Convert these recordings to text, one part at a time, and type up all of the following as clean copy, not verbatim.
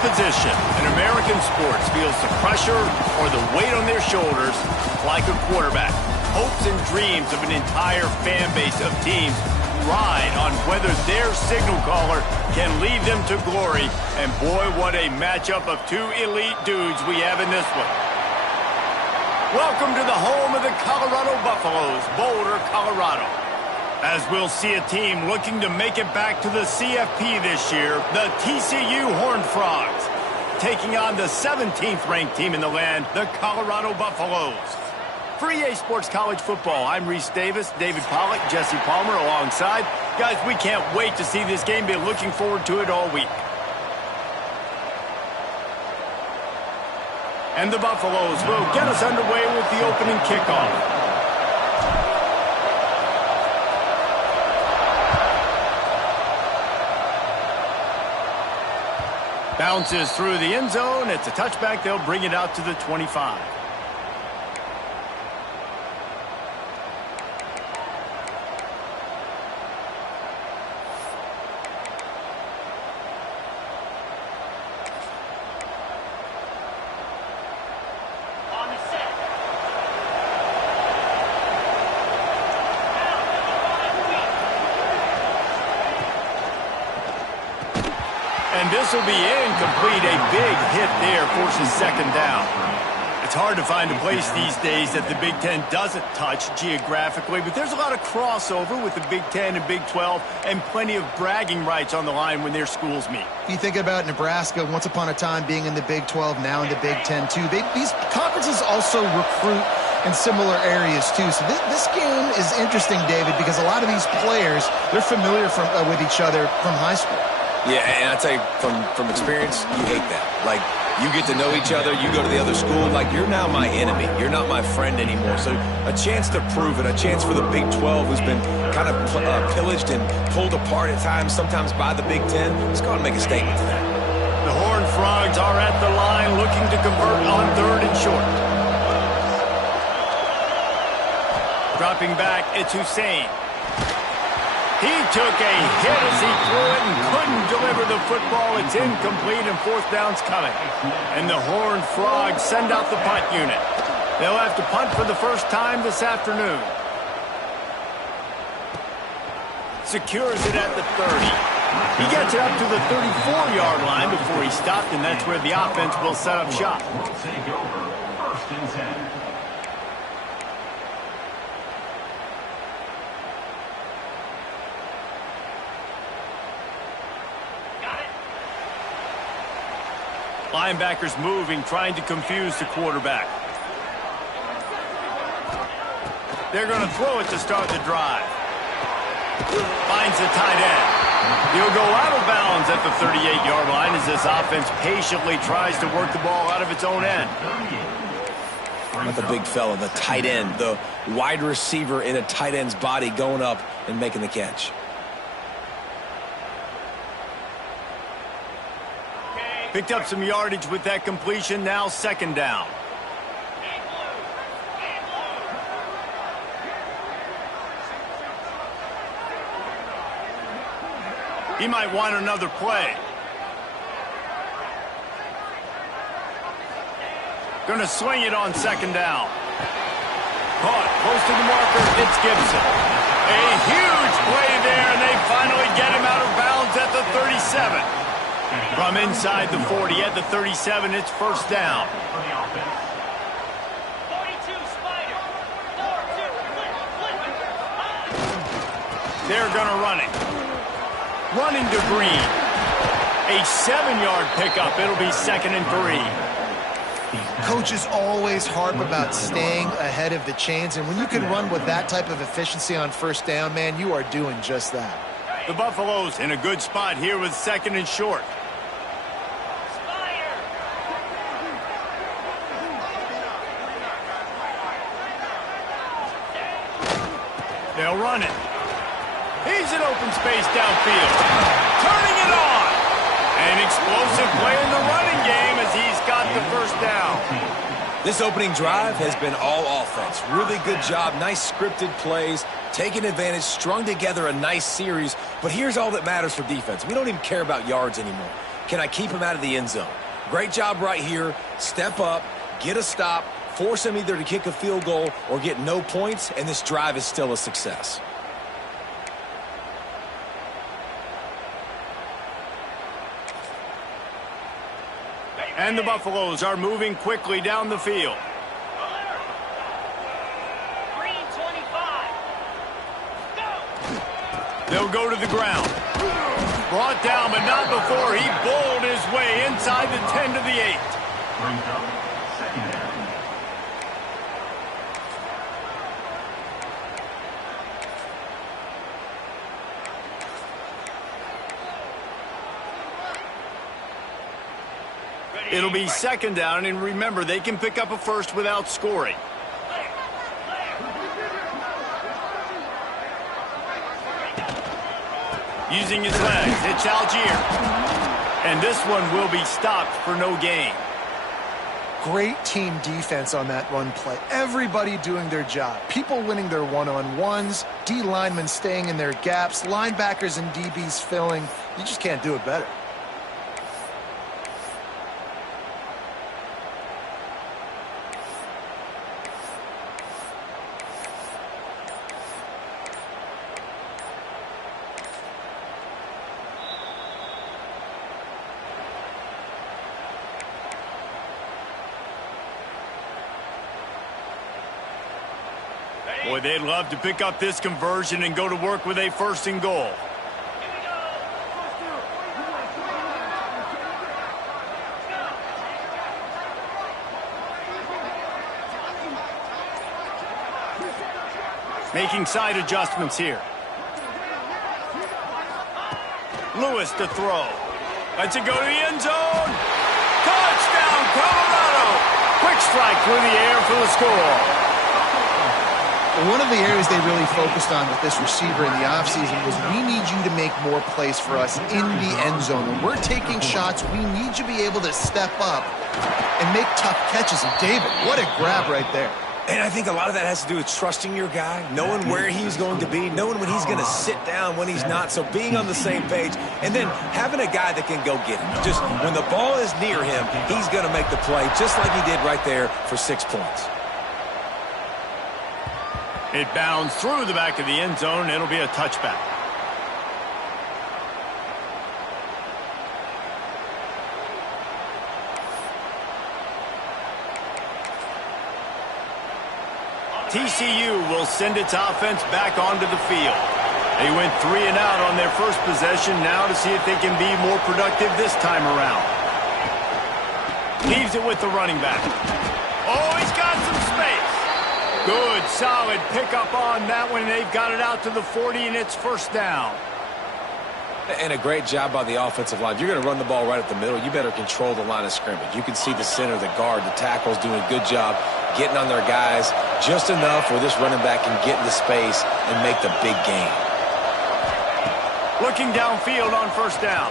position in American sports feels the pressure or the weight on their shoulders like a quarterback. Hopes and dreams of an entire fan base of teams ride on whether their signal caller can lead them to glory. And boy, what a matchup of two elite dudes we have in this one. Welcome to the home of the Colorado Buffaloes, Boulder, Colorado. As we'll see a team looking to make it back to the CFP this year, the TCU Horned Frogs, taking on the 17th ranked team in the land, the Colorado Buffaloes. For EA Sports College Football, I'm Reese Davis, David Pollack, Jesse Palmer alongside. Guys, we can't wait to see this game. Been looking forward to it all week. And the Buffaloes will get us underway with the opening kickoff. Bounces through the end zone. It's a touchback. They'll bring it out to the 25. And this will be incomplete. A big hit there forces second down. It's hard to find a place these days that the Big Ten doesn't touch geographically, but there's a lot of crossover with the Big Ten and Big 12 and plenty of bragging rights on the line when their schools meet. You think about Nebraska, once upon a time being in the Big 12, now in the Big 10 too. These conferences also recruit in similar areas too. So this game is interesting, David, because a lot of these players, they're familiar with each other from high school. Yeah, and I tell you, from experience, you hate that. Like, you get to know each other, you go to the other school, like, you're now my enemy. You're not my friend anymore. So a chance to prove it, a chance for the Big 12, who's been kind of pillaged and pulled apart at times, sometimes by the Big 10. Let's go and make a statement to that. The Horned Frogs are at the line looking to convert on 3rd and short. Dropping back, it's Hussein. He took a hit as he threw it and couldn't deliver the football. It's incomplete and 4th down's coming. And the Horned Frogs send out the punt unit. They'll have to punt for the first time this afternoon. Secures it at the 30. He gets it up to the 34-yard line before he stopped, and that's where the offense will set up shop. Take over 1st and 10. Linebackers moving, trying to confuse the quarterback. They're going to throw it to start the drive. Finds the tight end. He'll go out of bounds at the 38-yard line as this offense patiently tries to work the ball out of its own end. Not the big fella, the tight end, the wide receiver in a tight end's body going up and making the catch. Picked up some yardage with that completion, now 2nd down. He might want another play. Gonna swing it on 2nd down. Caught, close to the marker, it's Gibson. A huge play there, and they finally get him out of bounds at the 37. From inside the 40 at the 37, it's 1st down. 42 Spider. 4-2. They're going to run it. Running to Green. A 7-yard pickup. It'll be 2nd and 3. Coaches always harp about staying ahead of the chains, and when you can run with that type of efficiency on 1st down, man, you are doing just that. The Buffaloes in a good spot here with 2nd and short. They'll run it. He's in open space downfield. Turning it on. An explosive play in the running game as he's got the 1st down. This opening drive has been all offense. Really good job. Nice scripted plays. Taking advantage. Strung together a nice series. But here's all that matters for defense. We don't even care about yards anymore. Can I keep him out of the end zone? Great job right here. Step up, get a stop, force him either to kick a field goal or get no points, and this drive is still a success. And the Buffaloes are moving quickly down the field. Green 25. Go! They'll go to the ground. Brought down, but not before he bowled his way inside the 10 to the 8. Brings up second down. It'll be second down, and remember, they can pick up a first without scoring. Using his legs, it's Algier. And this one will be stopped for no gain. Great team defense on that run play. Everybody doing their job. People winning their one-on-ones, D linemen staying in their gaps, linebackers and DBs filling. You just can't do it better. Boy, they'd love to pick up this conversion and go to work with a first and goal. Making side adjustments here. Lewis to throw. Lets it go to the end zone. Touchdown, Colorado. Quick strike through the air for the score. One of the areas they really focused on with this receiver in the offseason was we need you to make more plays for us in the end zone. When we're taking shots, we need you to be able to step up and make tough catches. And David, what a grab right there. And I think a lot of that has to do with trusting your guy, knowing where he's going to be, knowing when he's going to sit down, when he's not. So being on the same page, and then having a guy that can go get him. Just when the ball is near him, he's going to make the play, just like he did right there for 6 points. It bounds through the back of the end zone. It'll be a touchback. TCU will send its offense back onto the field. They went 3 and out on their first possession, now to see if they can be more productive this time around. Leaves it with the running back. Oh, he's got some space. Good, solid pickup on that one. They've got it out to the 40, and it's first down. And a great job by the offensive line. If you're going to run the ball right at the middle, you better control the line of scrimmage. You can see the center, the guard, the tackles doing a good job getting on their guys just enough where this running back can get into space and make the big gain. Looking downfield on first down.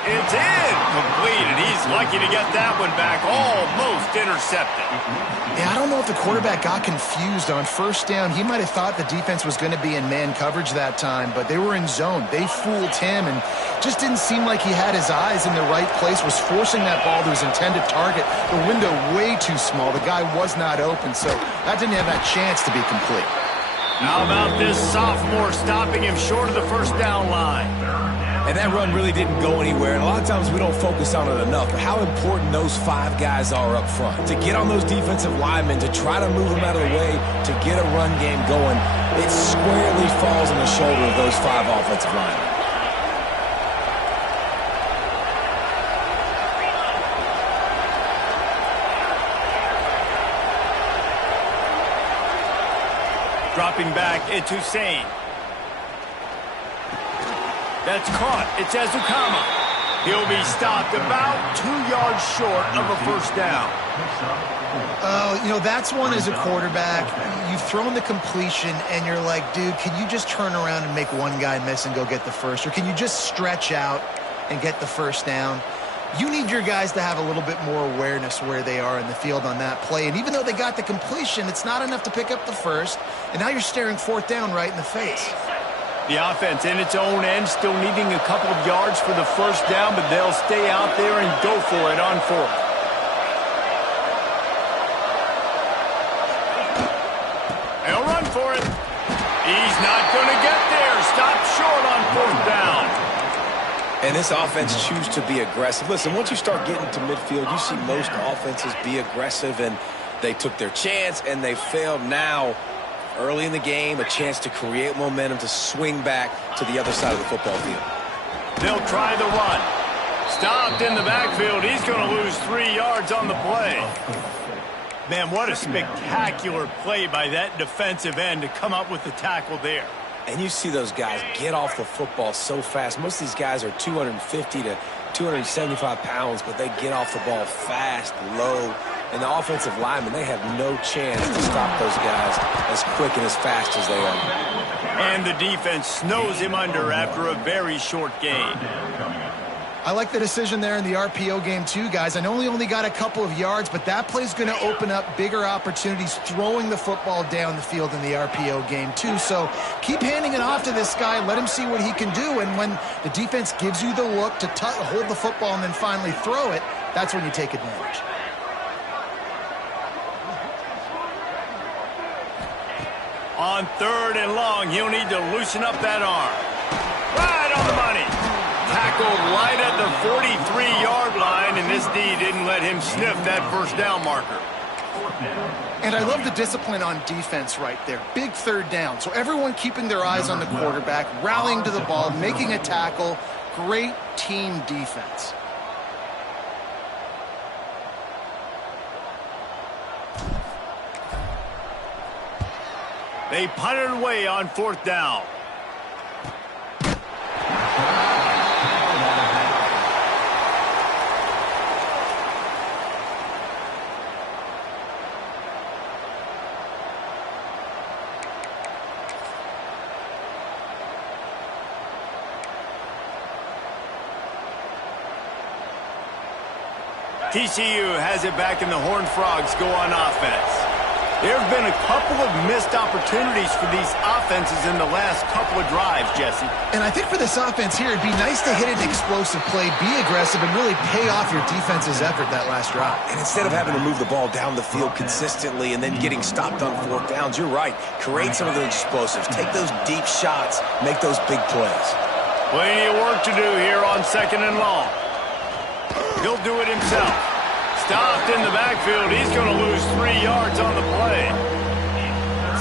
It's in. Complete, and he's lucky to get that one back. Almost intercepted. Yeah, I don't know if the quarterback got confused on first down. He might have thought the defense was going to be in man coverage that time, but they were in zone. They fooled him and just didn't seem like he had his eyes in the right place, was forcing that ball to his intended target. The window way too small. The guy was not open, so that didn't have that chance to be complete. How about this sophomore stopping him short of the first down line? And that run really didn't go anywhere, and a lot of times we don't focus on it enough, but how important those 5 guys are up front. To get on those defensive linemen, to try to move them out of the way, to get a run game going, it squarely falls on the shoulder of those 5 offensive linemen. Dropping back, it's Hussein. That's caught. It's Ezukama. He'll be stopped about 2 yards short of a first down. Oh, you know, that's one as a quarterback. You've thrown the completion, and you're like, dude, can you just turn around and make one guy miss and go get the first? Or can you just stretch out and get the first down? You need your guys to have a little bit more awareness where they are in the field on that play. And even though they got the completion, it's not enough to pick up the first. And now you're staring fourth down right in the face. The offense in its own end, still needing a couple of yards for the first down, but they'll stay out there and go for it on fourth. They'll run for it. He's not going to get there. Stop short on fourth down. And this offense chooses to be aggressive. Listen, once you start getting to midfield, you see most offenses be aggressive, and they took their chance, and they failed. Now, early in the game, a chance to create momentum to swing back to the other side of the football field. They'll try the run. Stopped in the backfield. He's going to lose 3 yards on the play. Man, what a spectacular play by that defensive end to come up with the tackle there. And you see those guys get off the football so fast. Most of these guys are 250 to 275 pounds, but they get off the ball fast, low. And the offensive linemen, they have no chance to stop those guys as quick and as fast as they are. And the defense snows him under after a very short gain. I like the decision there in the RPO game too, guys. I know he only got a couple of yards, but that play's going to open up bigger opportunities throwing the football down the field in the RPO game too. So keep handing it off to this guy. Let him see what he can do. And when the defense gives you the look to hold the football and then finally throw it, that's when you take advantage. On 3rd and long, he'll need to loosen up that arm. Right on the money. Tackled right at the 43-yard line, and this D didn't let him sniff that first down marker. And I love the discipline on defense right there. Big 3rd down. So everyone keeping their eyes on the quarterback, rallying to the ball, making a tackle. Great team defense. They punted away on 4th down. TCU has it back, and the Horned Frogs go on offense. There have been a couple of missed opportunities for these offenses in the last couple of drives, Jesse. And I think for this offense here, it'd be nice to hit an explosive play, be aggressive, and really pay off your defense's effort that last drive. And instead of having to move the ball down the field consistently and then getting stopped on 4th downs, you're right. Create some of those explosives. Take those deep shots. Make those big plays. Plenty of work to do here on 2nd and long. He'll do it himself. Stopped in the backfield. He's going to lose 3 yards on the play.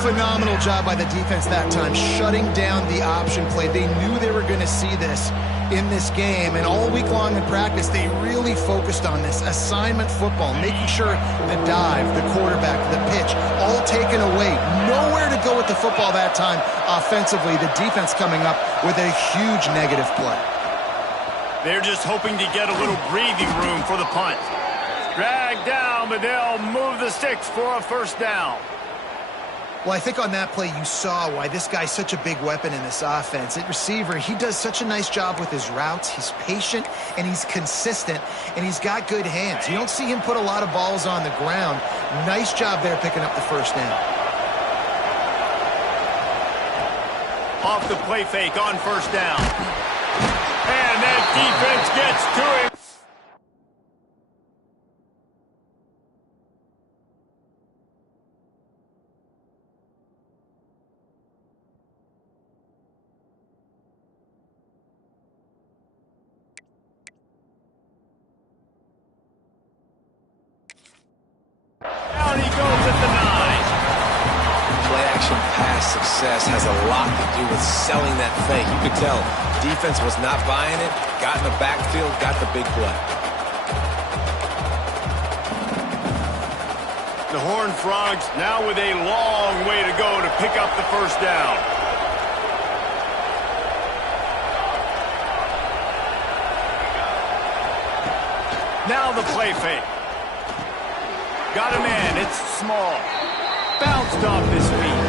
Phenomenal job by the defense that time, shutting down the option play. They knew they were going to see this in this game, and all week long in practice, they really focused on this assignment football, making sure the dive, the quarterback, the pitch, all taken away. Nowhere to go with the football that time offensively. The defense coming up with a huge negative play. They're just hoping to get a little breathing room for the punt. Dragged down, but they'll move the sticks for a first down. Well, I think on that play you saw why this guy's such a big weapon in this offense. At receiver, he does such a nice job with his routes. He's patient, and he's consistent, and he's got good hands. You don't see him put a lot of balls on the ground. Nice job there picking up the first down. Off the play fake on first down. And that defense gets to him. Down he goes at the 9. Play-action pass success has a lot to do with selling that fake. You could tell defense was not buying it, got in the backfield, got the big play. The Horned Frogs now with a long way to go to pick up the first down. Now the play fake. Got a man, it's small. Bounced off his feet.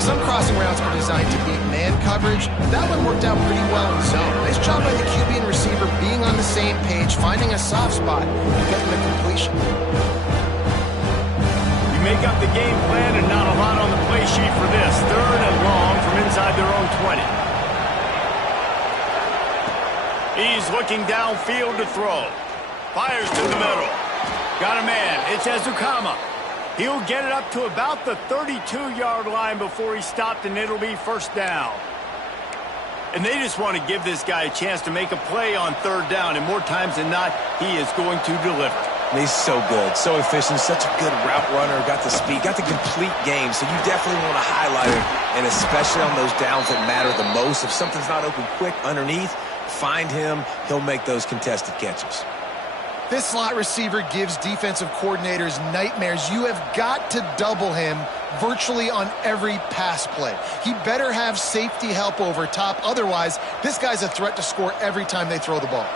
Some crossing routes are designed to beat man coverage. That one worked out pretty well in zone. Nice job by the QB and receiver being on the same page, finding a soft spot, and getting the completion. You make up the game plan and not a lot on the play sheet for this. 3rd and long from inside their own 20. He's looking downfield to throw. Fires to the middle. Got a man. It's Ezukama. He'll get it up to about the 32-yard line before he's stopped, and it'll be first down. And they just want to give this guy a chance to make a play on third down, and more times than not, he is going to deliver. He's so good, so efficient, such a good route runner, got the speed, got the complete game, so you definitely want to highlight him, and especially on those downs that matter the most. If something's not open quick underneath, find him, he'll make those contested catches. This slot receiver gives defensive coordinators nightmares. You have got to double him virtually on every pass play. He better have safety help over top. Otherwise, this guy's a threat to score every time they throw the ball.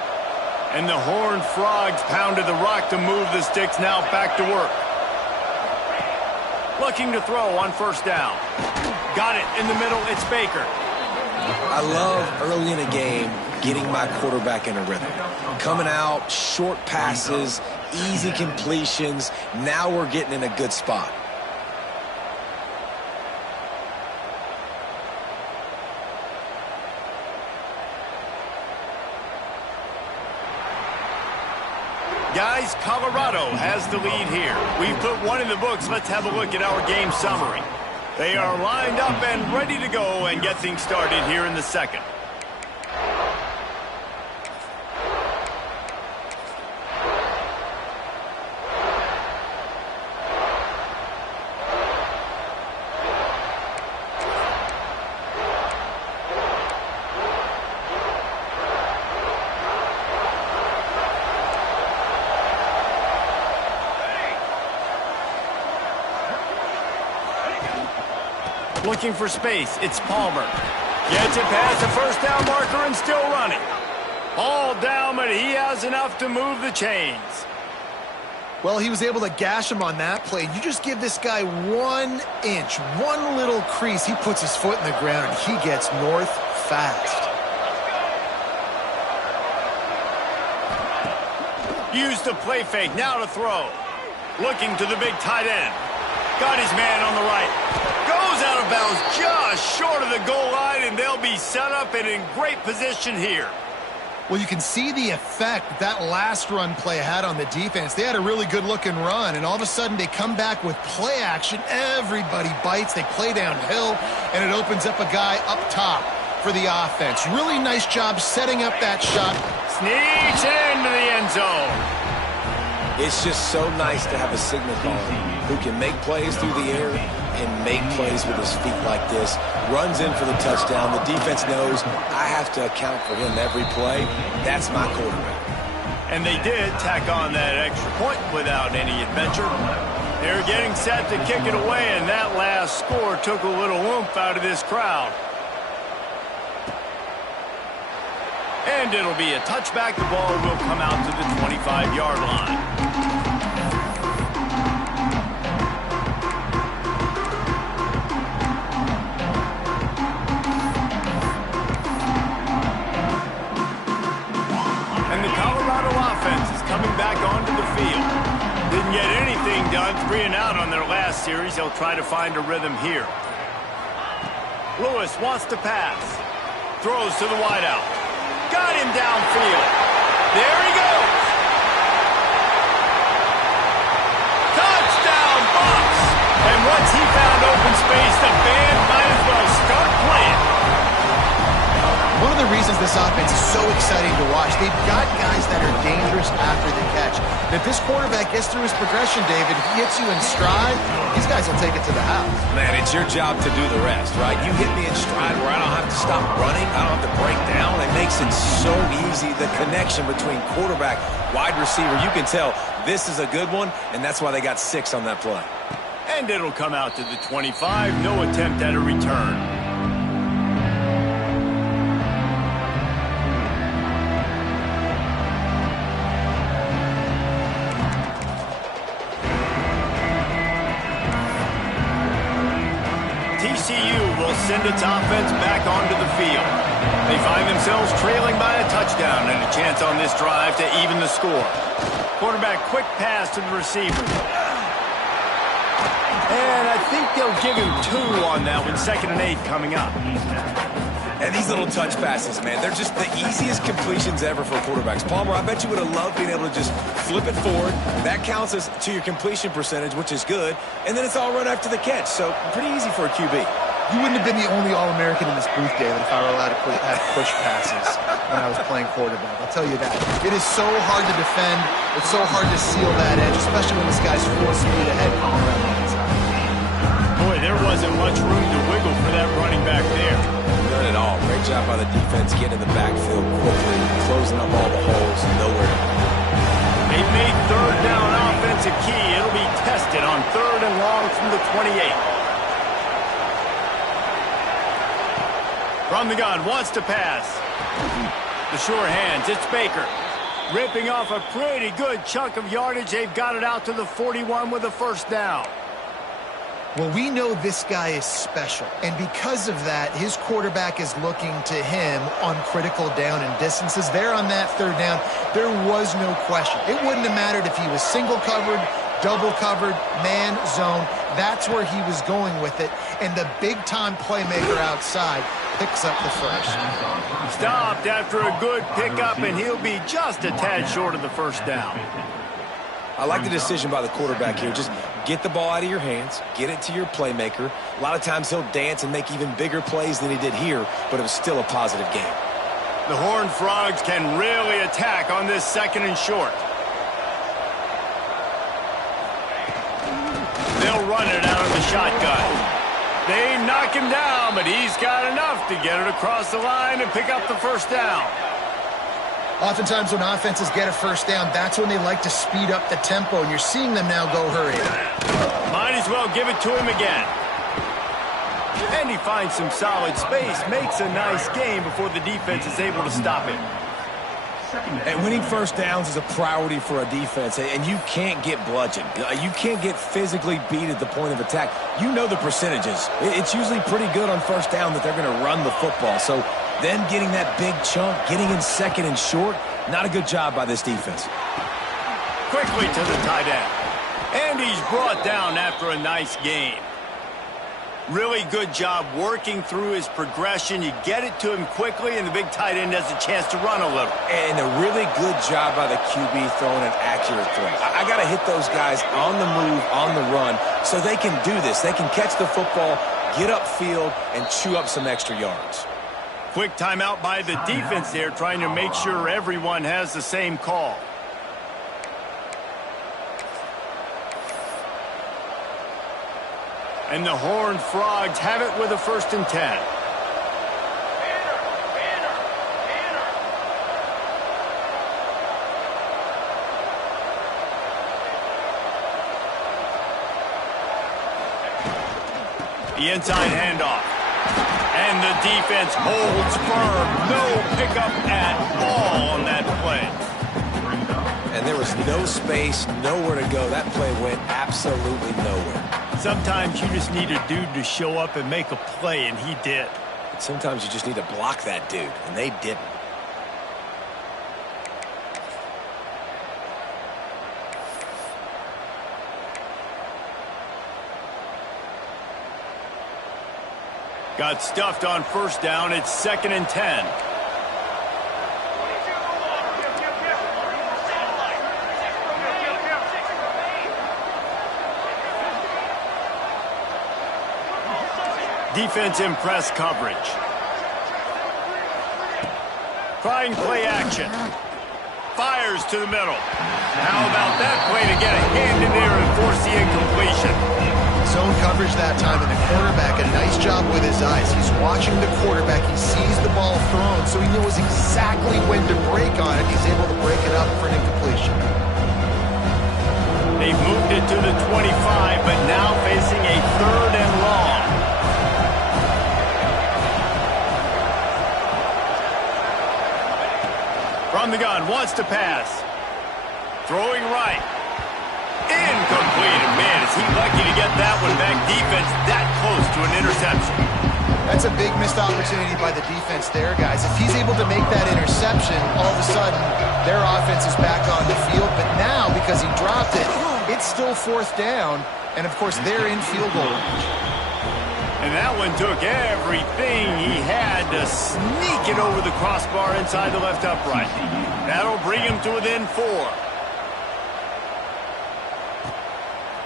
And the Horned Frogs pounded the rock to move the sticks. Now back to work. Looking to throw on first down. Got it in the middle. It's Baker. I love early in a game getting my quarterback in a rhythm. Coming out, short passes, easy completions. Now we're getting in a good spot. Guys, Colorado has the lead here. We've put one in the books. Let's have a look at our game summary. They are lined up and ready to go and get things started here in the second. Looking for space. It's Palmer. Gets it past the first down marker and still running. All down, but he has enough to move the chains. Well, he was able to gash him on that play. You just give this guy 1 inch, one little crease. He puts his foot in the ground, and he gets north fast. Use the play fake. Now to throw. Looking to the big tight end. Got his man on the right. Goes out of bounds just short of the goal line, and they'll be set up and in great position here. Well, you can see the effect that last run play had on the defense. They had a really good-looking run, and all of a sudden they come back with play action. Everybody bites. They play downhill, and it opens up a guy up top for the offense. Really nice job setting up that shot. Sneaks into the end zone. It's just so nice to have a signal caller who can make plays through the air and make plays with his feet like this. Runs in for the touchdown. The defense knows I have to account for him every play. That's my quarterback. And they did tack on that extra point without any adventure. They're getting set to kick it away, and that last score took a little oomph out of this crowd. And it'll be a touchback. The ball will come out to the 25-yard line. And the Colorado offense is coming back onto the field. Didn't get anything done, 3 and out on their last series. They'll try to find a rhythm here. Lewis wants to pass. Throws to the wideout. Got him downfield. There he goes. Touchdown, Bucs. And once he found open space, the band might as well start playing. One of the reasons this offense is so exciting to watch, they've got guys that are dangerous after the catch. And if this quarterback gets through his progression, David, he hits you in stride, these guys will take it to the house. Man, it's your job to do the rest, right? You hit me in stride where I don't have to stop running. I don't have to break down. It makes it so easy. The connection between quarterback, wide receiver, you can tell this is a good one, and that's why they got 6 on that play. And it'll come out to the 25. No attempt at a return. TCU will send its offense back onto the field. They find themselves trailing by a touchdown and a chance on this drive to even the score. Quarterback quick pass to the receiver. And I think they'll give him 2 on that one. 2nd and 8 coming up. And these little touch passes, man, they're just the easiest completions ever for quarterbacks. Palmer, I bet you would have loved being able to just flip it forward. That counts as to your completion percentage, which is good. And then it's all run after the catch. So pretty easy for a QB. You wouldn't have been the only All-American in this booth, David, if I were allowed to have push passes when I was playing quarterback. I'll tell you that. It is so hard to defend. It's so hard to seal that edge, especially when this guy's full speed ahead coming around the inside. Boy, there wasn't much room to wiggle for that running back there. None at all. Great job by the defense getting in the backfield quickly, closing up all the holes, nowhere to go. They've made third down offensive key. It'll be tested on 3rd and long from the 28. From the gun, wants to pass. The sure hands, it's Baker. Ripping off a pretty good chunk of yardage. They've got it out to the 41 with a first down. Well, we know this guy is special, and because of that, his quarterback is looking to him on critical down and distances. There on that 3rd down, there was no question. It wouldn't have mattered if he was single covered, double covered, man, zone. That's where he was going with it, and the big-time playmaker outside picks up the first. Stopped after a good pickup, and he'll be just a tad short of the first down. I like the decision by the quarterback here. Just get the ball out of your hands, get it to your playmaker. A lot of times he'll dance and make even bigger plays than he did here, but it was still a positive game. The Horned Frogs can really attack on this 2nd and short. They'll run it out of the shotgun. They knock him down, but he's got enough to get it across the line and pick up the first down. Oftentimes when offenses get a first down, that's when they like to speed up the tempo, and you're seeing them now go hurry. Might as well give it to him again. And he finds some solid space, makes a nice game before the defense is able to stop it. And winning first downs is a priority for a defense, and you can't get bludgeoned. You can't get physically beat at the point of attack. You know the percentages. It's usually pretty good on first down that they're going to run the football. So then getting that big chunk, getting in 2nd and short, not a good job by this defense. Quickly to the tight end. And he's brought down after a nice game. Really good job working through his progression. You get it to him quickly, and the big tight end has a chance to run a little. And a really good job by the QB throwing an accurate throw. I got to hit those guys on the move, on the run, so they can do this. They can catch the football, get upfield, and chew up some extra yards. Quick timeout by the defense there, trying to make sure everyone has the same call. And the Horned Frogs have it with a 1st and 10. The inside handoff. And the defense holds firm. No pickup at all on that play. And there was no space, nowhere to go. That play went absolutely nowhere. Sometimes you just need a dude to show up and make a play, and he did. Sometimes you just need to block that dude, and they didn't. Got stuffed on first down. It's 2nd and 10. Defense in press coverage. Trying play action. Fires to the middle. How about that play to get a hand in there and force the incompletion? Zone coverage that time, and the quarterback, a nice job with his eyes. He's watching the quarterback. He sees the ball thrown, so he knows exactly when to break on it. He's able to break it up for an incompletion. They've moved it to the 25, but now facing a 3rd and long. From the gun, wants to pass. Throwing right. Incomplete. And man, is he lucky to get that one back. Defense that close to an interception. That's a big missed opportunity by the defense there, guys. If he's able to make that interception, all of a sudden, their offense is back on the field. But now, because he dropped it, it's still 4th down. And, of course, they're in field goal range. And that one took everything he had had to sneak it over the crossbar inside the left upright. That'll bring him to within 4.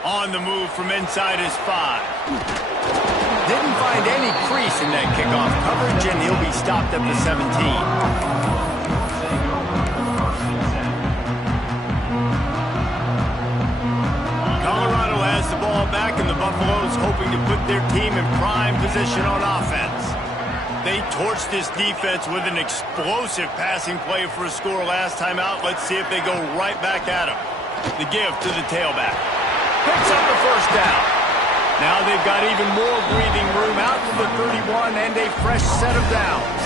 On the move from inside his 5. Didn't find any crease in that kickoff coverage, and he'll be stopped at the 17. The ball back, and the Buffaloes hoping to put their team in prime position on offense. They torched this defense with an explosive passing play for a score last time out. Let's see if they go right back at him. The give to the tailback. Picks up the first down. Now they've got even more breathing room out to the 31 and a fresh set of downs.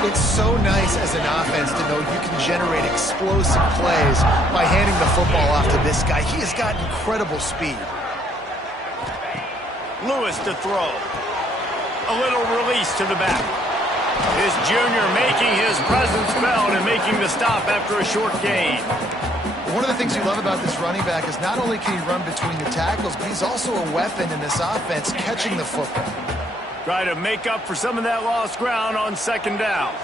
It's so nice as an offense to know you can generate explosive plays by handing the football off to this guy. He has got incredible speed. Lewis to throw. A little release to the back. His junior making his presence felt and making the stop after a short gain. One of the things you love about this running back is not only can he run between the tackles, but he's also a weapon in this offense catching the football. Try to make up for some of that lost ground on second down.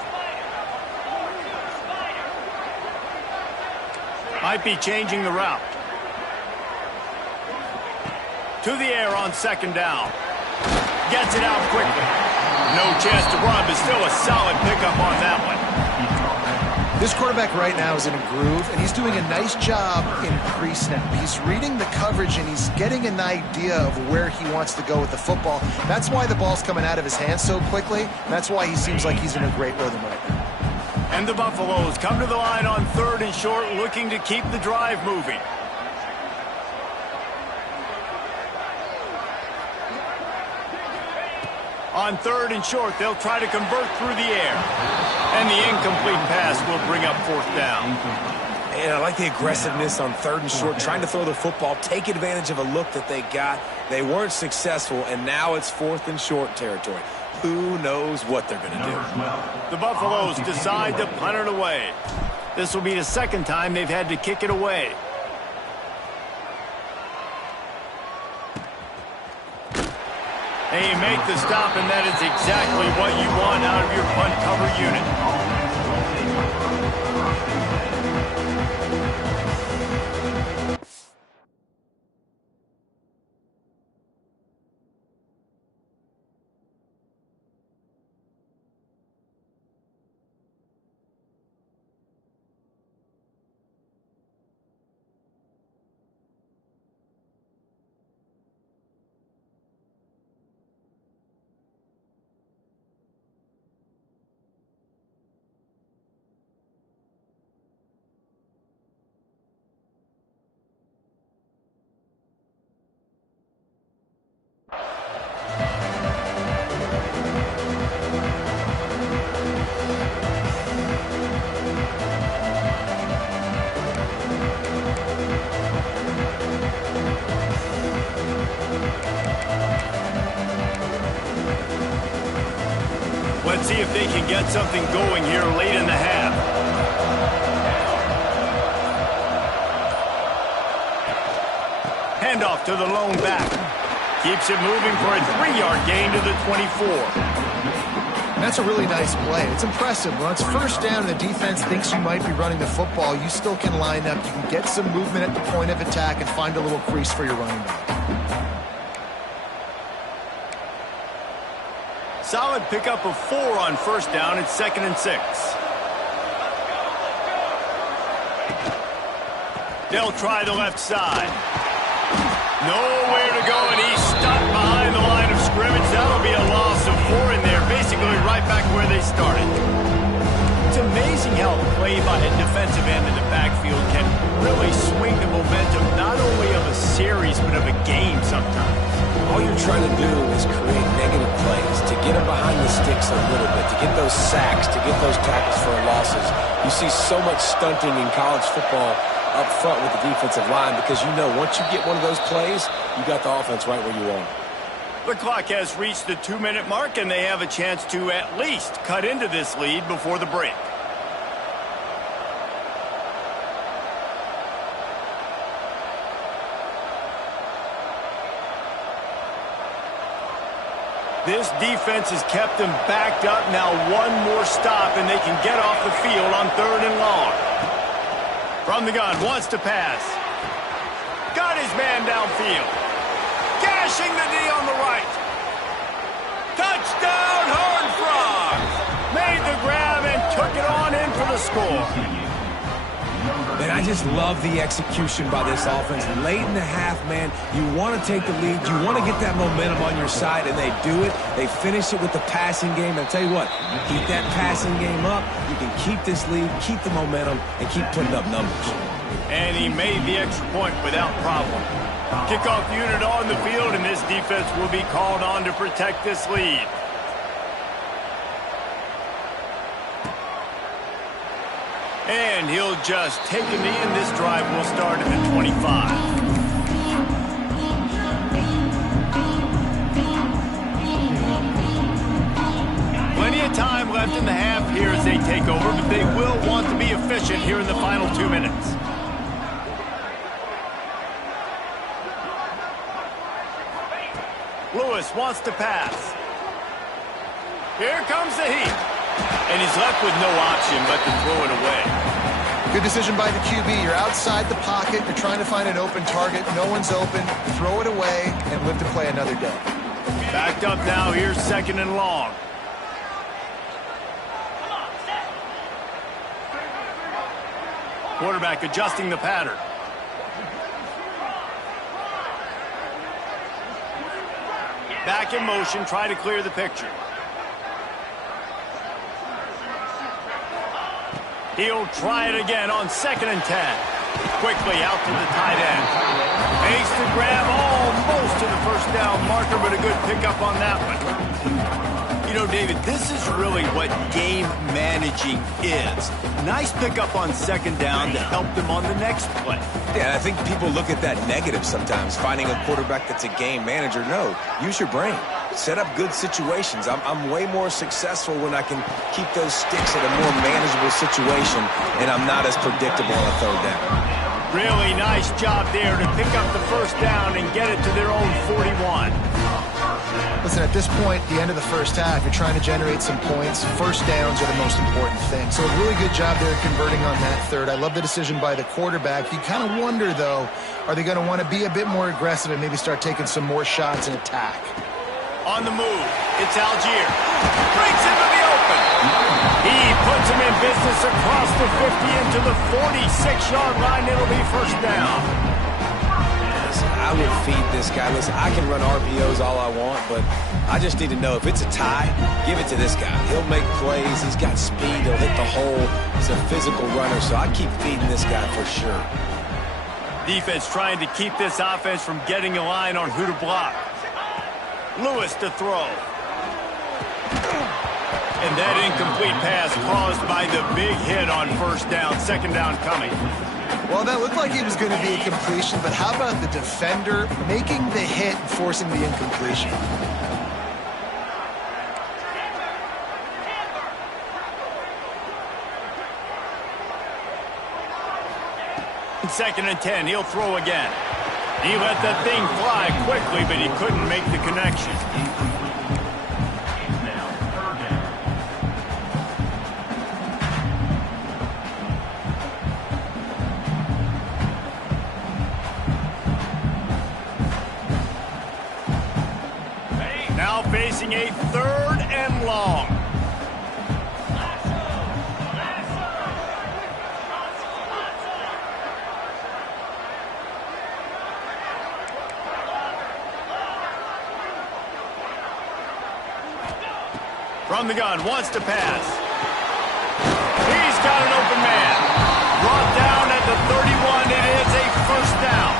Might be changing the route. To the air on second down. Gets it out quickly. No chance to run, but still a solid pickup on that one. This quarterback right now is in a groove, and he's doing a nice job in pre-snap. He's reading the coverage, and he's getting an idea of where he wants to go with the football. That's why the ball's coming out of his hands so quickly. And that's why he seems like he's in a great rhythm right now. And the Buffaloes come to the line on 3rd and short, looking to keep the drive moving. On 3rd and short, they'll try to convert through the air. And the incomplete pass will bring up 4th down. And I like the aggressiveness on 3rd and short, trying to throw the football, take advantage of a look that they got. They weren't successful, and now it's 4th and short territory. Who knows what they're going to do? The Buffaloes decide to punt it away. This will be the 2nd time they've had to kick it away. They make the stop, and that is exactly what you want out of your punt cover unit. Let's see if they can get something going here late in the half. Handoff to the lone back. Keeps it moving for a 3-yard gain to the 24. That's a really nice play. It's impressive. When it's 1st down and the defense thinks you might be running the football, you still can line up. You can get some movement at the point of attack and find a little crease for your running back. Solid pickup of 4 on 1st down. It's 2nd and 6. They'll try the left side. Nowhere to go, and he's stuck behind the line of scrimmage. That'll be a loss of 4 in there, basically right back where they started. It's amazing how a play by a defensive end in the backfield can really swing the momentum not only of a series but of a game sometimes. All you're trying to do is create negative plays, to get them behind the sticks a little bit, to get those sacks, to get those tackles for losses. You see so much stunting in college football up front with the defensive line because you know once you get one of those plays, you got the offense right where you want it. The clock has reached the 2-minute mark, and they have a chance to at least cut into this lead before the break. This defense has kept them backed up. Now one more stop, and they can get off the field on 3rd and long. From the gun, wants to pass. Got his man downfield. Gashing the D on the right. Touchdown, Horned Frogs! Made the grab and took it on in for the score. Man, I just love the execution by this offense. Late in the half, man, you want to take the lead. You want to get that momentum on your side, and they do it. They finish it with the passing game. And I'll tell you what, keep that passing game up. You can keep this lead, keep the momentum, and keep putting up numbers. And he made the extra point without problem. Kickoff unit on the field, and this defense will be called on to protect this lead. And he'll just take a knee, and this drive will start at the 25. Plenty of time left in the half here as they take over, but they will want to be efficient here in the final 2 minutes. Lewis wants to pass. Here comes the heat. And he's left with no option but to throw it away. Good decision by the QB. You're outside the pocket. You're trying to find an open target. No one's open. Throw it away and live to play another day. Backed up now. Here's 2nd and long. Quarterback adjusting the pattern. Back in motion. Try to clear the picture. He'll try it again on 2nd and 10. Quickly out to the tight end. Makes the grab almost to the first down marker, but a good pickup on that one. You know, David, this is really what game managing is. Nice pickup on 2nd down to help them on the next play. Yeah, I think people look at that negative sometimes, finding a quarterback that's a game manager. No, use your brain. Set up good situations. I'm way more successful when I can keep those sticks at a more manageable situation, and I'm not as predictable on a 3rd down. Really nice job there to pick up the first down and get it to their own 41. Listen, at this point, the end of the first half, you're trying to generate some points. First downs are the most important thing. So a really good job there converting on that 3rd. I love the decision by the quarterback. You kind of wonder, though, are they going to want to be a bit more aggressive and maybe start taking some more shots and attack? On the move, it's Algier. Breaks into the open. He puts him in business across the 50 into the 46-yard line. It'll be first down. Listen, I would feed this guy. Listen, I can run RPOs all I want, but I just need to know if it's a tie, give it to this guy. He'll make plays. He's got speed. He'll hit the hole. He's a physical runner, so I keep feeding this guy for sure. Defense trying to keep this offense from getting a line on who to block. Lewis to throw. And that incomplete pass caused by the big hit on first down. 2nd down coming. Well, that looked like it was going to be a completion, but how about the defender making the hit and forcing the incompletion? Second and 10, he'll throw again. He let that thing fly quickly, but he couldn't make the connection. Now facing a 3rd and long. From the gun, wants to pass. He's got an open man. Brought down at the 31. It is a first down.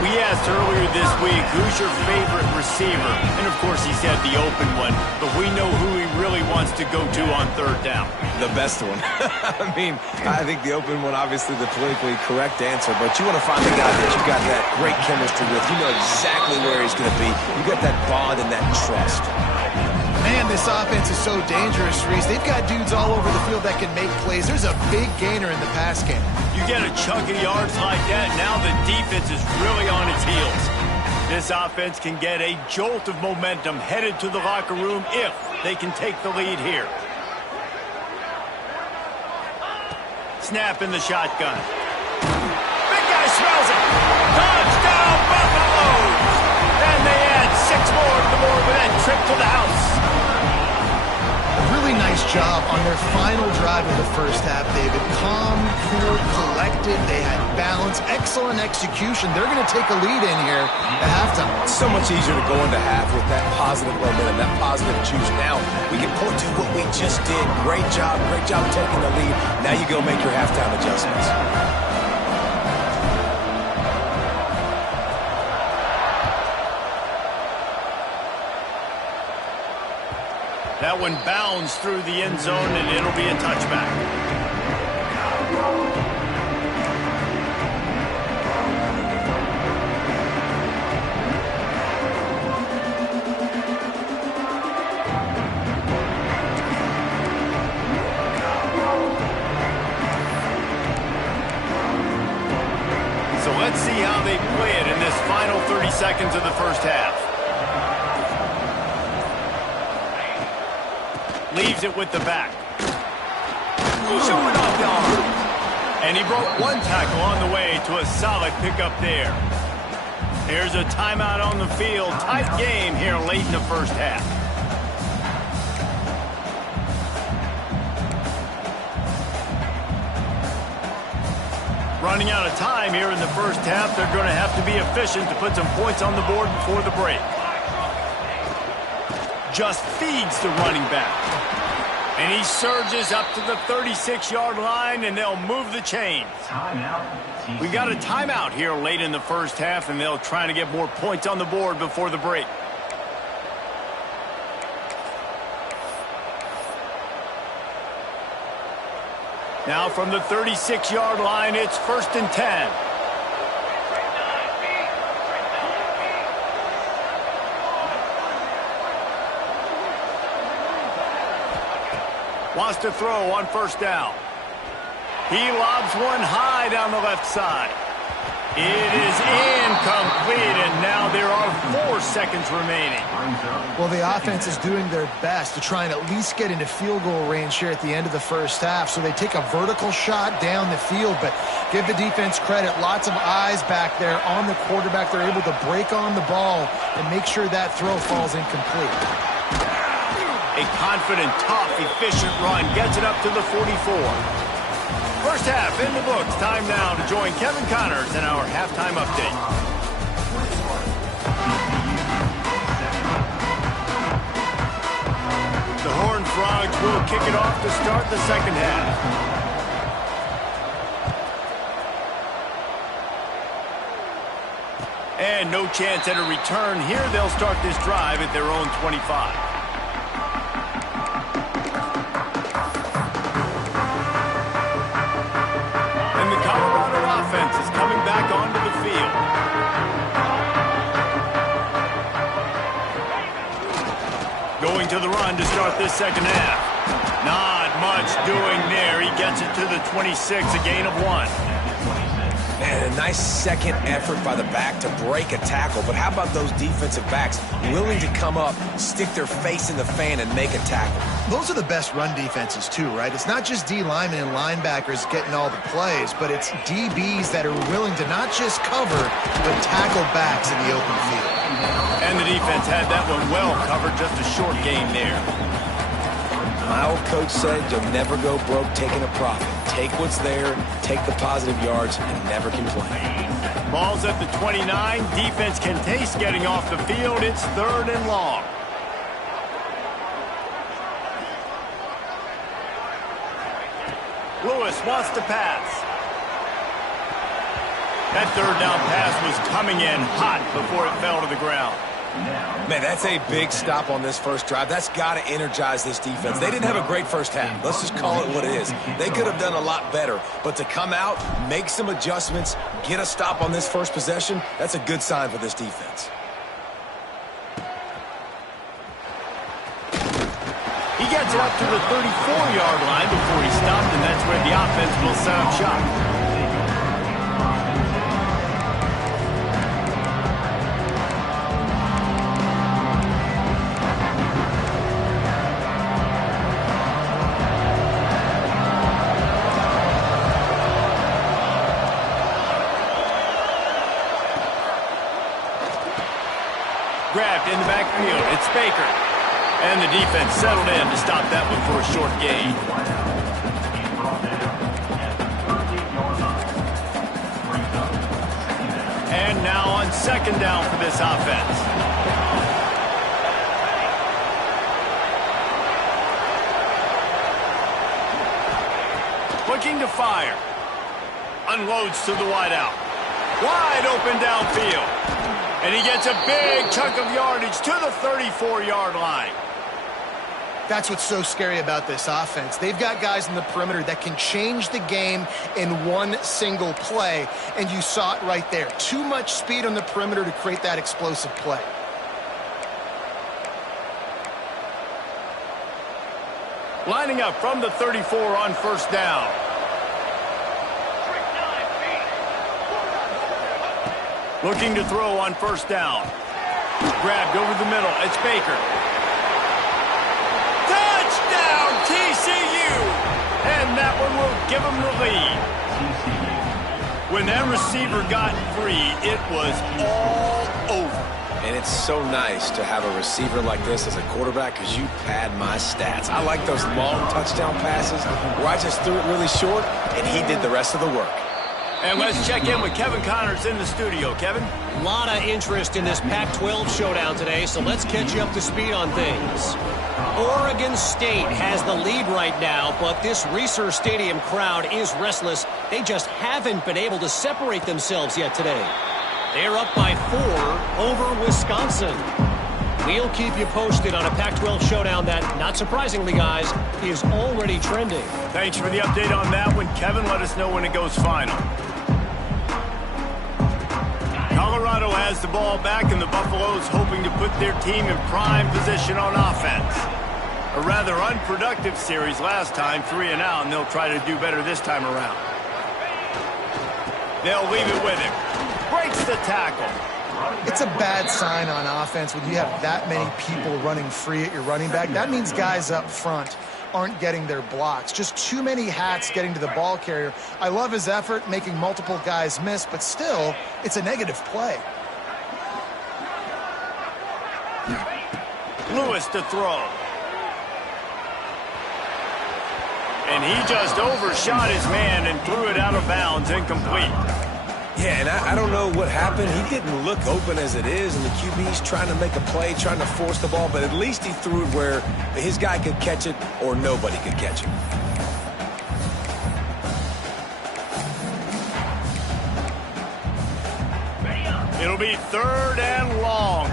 We asked earlier this week, who's your favorite receiver? And, of course, he said the open one. But we know who he really wants to go to on 3rd down. The best one. I mean, I think the open one, obviously the politically correct answer, but you want to find the guy that you got that great chemistry with. You know exactly where he's going to be. You got that bond and that trust. Man, this offense is so dangerous, Reese. They've got dudes all over the field that can make plays. There's a big gainer in the pass game. You get a chunk of yards like that, now the defense is really on its heels. This offense can get a jolt of momentum headed to the locker room if they can take the lead here. Snap in the shotgun. Big guy smells it. Touchdown, Buffaloes! And they add 6 more to the board with that trip to the house. Really nice job on their final drive of the first half, David. Calm, cool, collected. They had balance, excellent execution. They're going to take a lead in here at halftime. It's so much easier to go into half with that positive momentum, that positive juice. Now we can point to what we just did. Great job taking the lead. Now you go make your halftime adjustments. That one bounds through the end zone, and it'll be a touchback. So let's see how they play it in this final 30 seconds of the first half. Leaves it with the back. Showing off the arm. And he broke one tackle on the way to a solid pickup there. There's a timeout on the field. Tight game here late in the first half. Running out of time here in the first half. They're going to have to be efficient to put some points on the board before the break. Just feeds the running back. And he surges up to the 36-yard line, and they'll move the chains. We got a timeout here late in the first half, and they'll try to get more points on the board before the break. Now from the 36-yard line, it's 1st and 10. Wants to throw on 1st down. He lobs one high down the left side. It is incomplete, and now there are 4 seconds remaining. Well, the offense is doing their best to try and at least get into field goal range here at the end of the first half. So they take a vertical shot down the field, but give the defense credit. Lots of eyes back there on the quarterback. They're able to break on the ball and make sure that throw falls incomplete. A confident, tough, efficient run gets it up to the 44. First half in the books. Time now to join Kevin Connors in our halftime update. The Horned Frogs will kick it off to start the second half. And no chance at a return here. They'll start this drive at their own 25. Offense is coming back onto the field. Going to the run to start this second half. Not much doing there. He gets it to the 26, a gain of 1. Man, a nice second effort by the back to break a tackle. But how about those defensive backs willing to come up, stick their face in the fan, and make a tackle? Those are the best run defenses too, right? It's not just D linemen and linebackers getting all the plays, but it's DBs that are willing to not just cover, but tackle backs in the open field. And the defense had that one well covered, just a short game there. My old coach said you'll never go broke taking a profit. Take what's there, take the positive yards, and never complain. Ball's at the 29. Defense can taste getting off the field. It's 3rd and long. Lewis wants to pass. That 3rd down pass was coming in hot before it fell to the ground. Man, that's a big stop on this first drive. That's got to energize this defense. They didn't have a great first half. Let's just call it what it is. They could have done a lot better. But to come out, make some adjustments, get a stop on this first possession, that's a good sign for this defense. He gets it up to the 34-yard line before he stopped, and that's where the offense will set up shop. stripped in the backfield. It's Baker. And the defense settled in to stop that one for a short gain. And now on second down for this offense. Looking to fire. Unloads to the wideout. Wide open downfield. And he gets a big chunk of yardage to the 34-yard line. That's what's so scary about this offense. They've got guys in the perimeter that can change the game in one single play, and you saw it right there. Too much speed on the perimeter to create that explosive play. Lining up from the 34 on first down. Looking to throw on first down. Grabbed over the middle. It's Baker. Touchdown, TCU! And that one will give them the lead. When that receiver got free, it was all over. And it's so nice to have a receiver like this as a quarterback because you pad my stats. I like those long touchdown passes where I just threw it really short and he did the rest of the work. And let's check in with Kevin Connors in the studio. Kevin? A lot of interest in this Pac-12 showdown today, so let's catch you up to speed on things. Oregon State has the lead right now, but this Reser Stadium crowd is restless. They just haven't been able to separate themselves yet today. They're up by 4 over Wisconsin. We'll keep you posted on a Pac-12 showdown that, not surprisingly, guys, is already trending. Thanks for the update on that one, Kevin. Let us know when it goes final. Colorado has the ball back, and the Buffaloes hoping to put their team in prime position on offense. A rather unproductive series last time, 3 and out, and they'll try to do better this time around. They'll leave it with him. Breaks the tackle. It's a bad sign on offense when you have that many people running free at your running back. That means guys up front aren't getting their blocks. Just too many hats getting to the ball carrier. I love his effort, making multiple guys miss, but still, it's a negative play. Lewis to throw. And he just overshot his man and threw it out of bounds, incomplete. Yeah, and I don't know what happened. He didn't look open as it is, and the QB's trying to make a play, trying to force the ball, but at least he threw it where his guy could catch it or nobody could catch it. It'll be 3rd and long.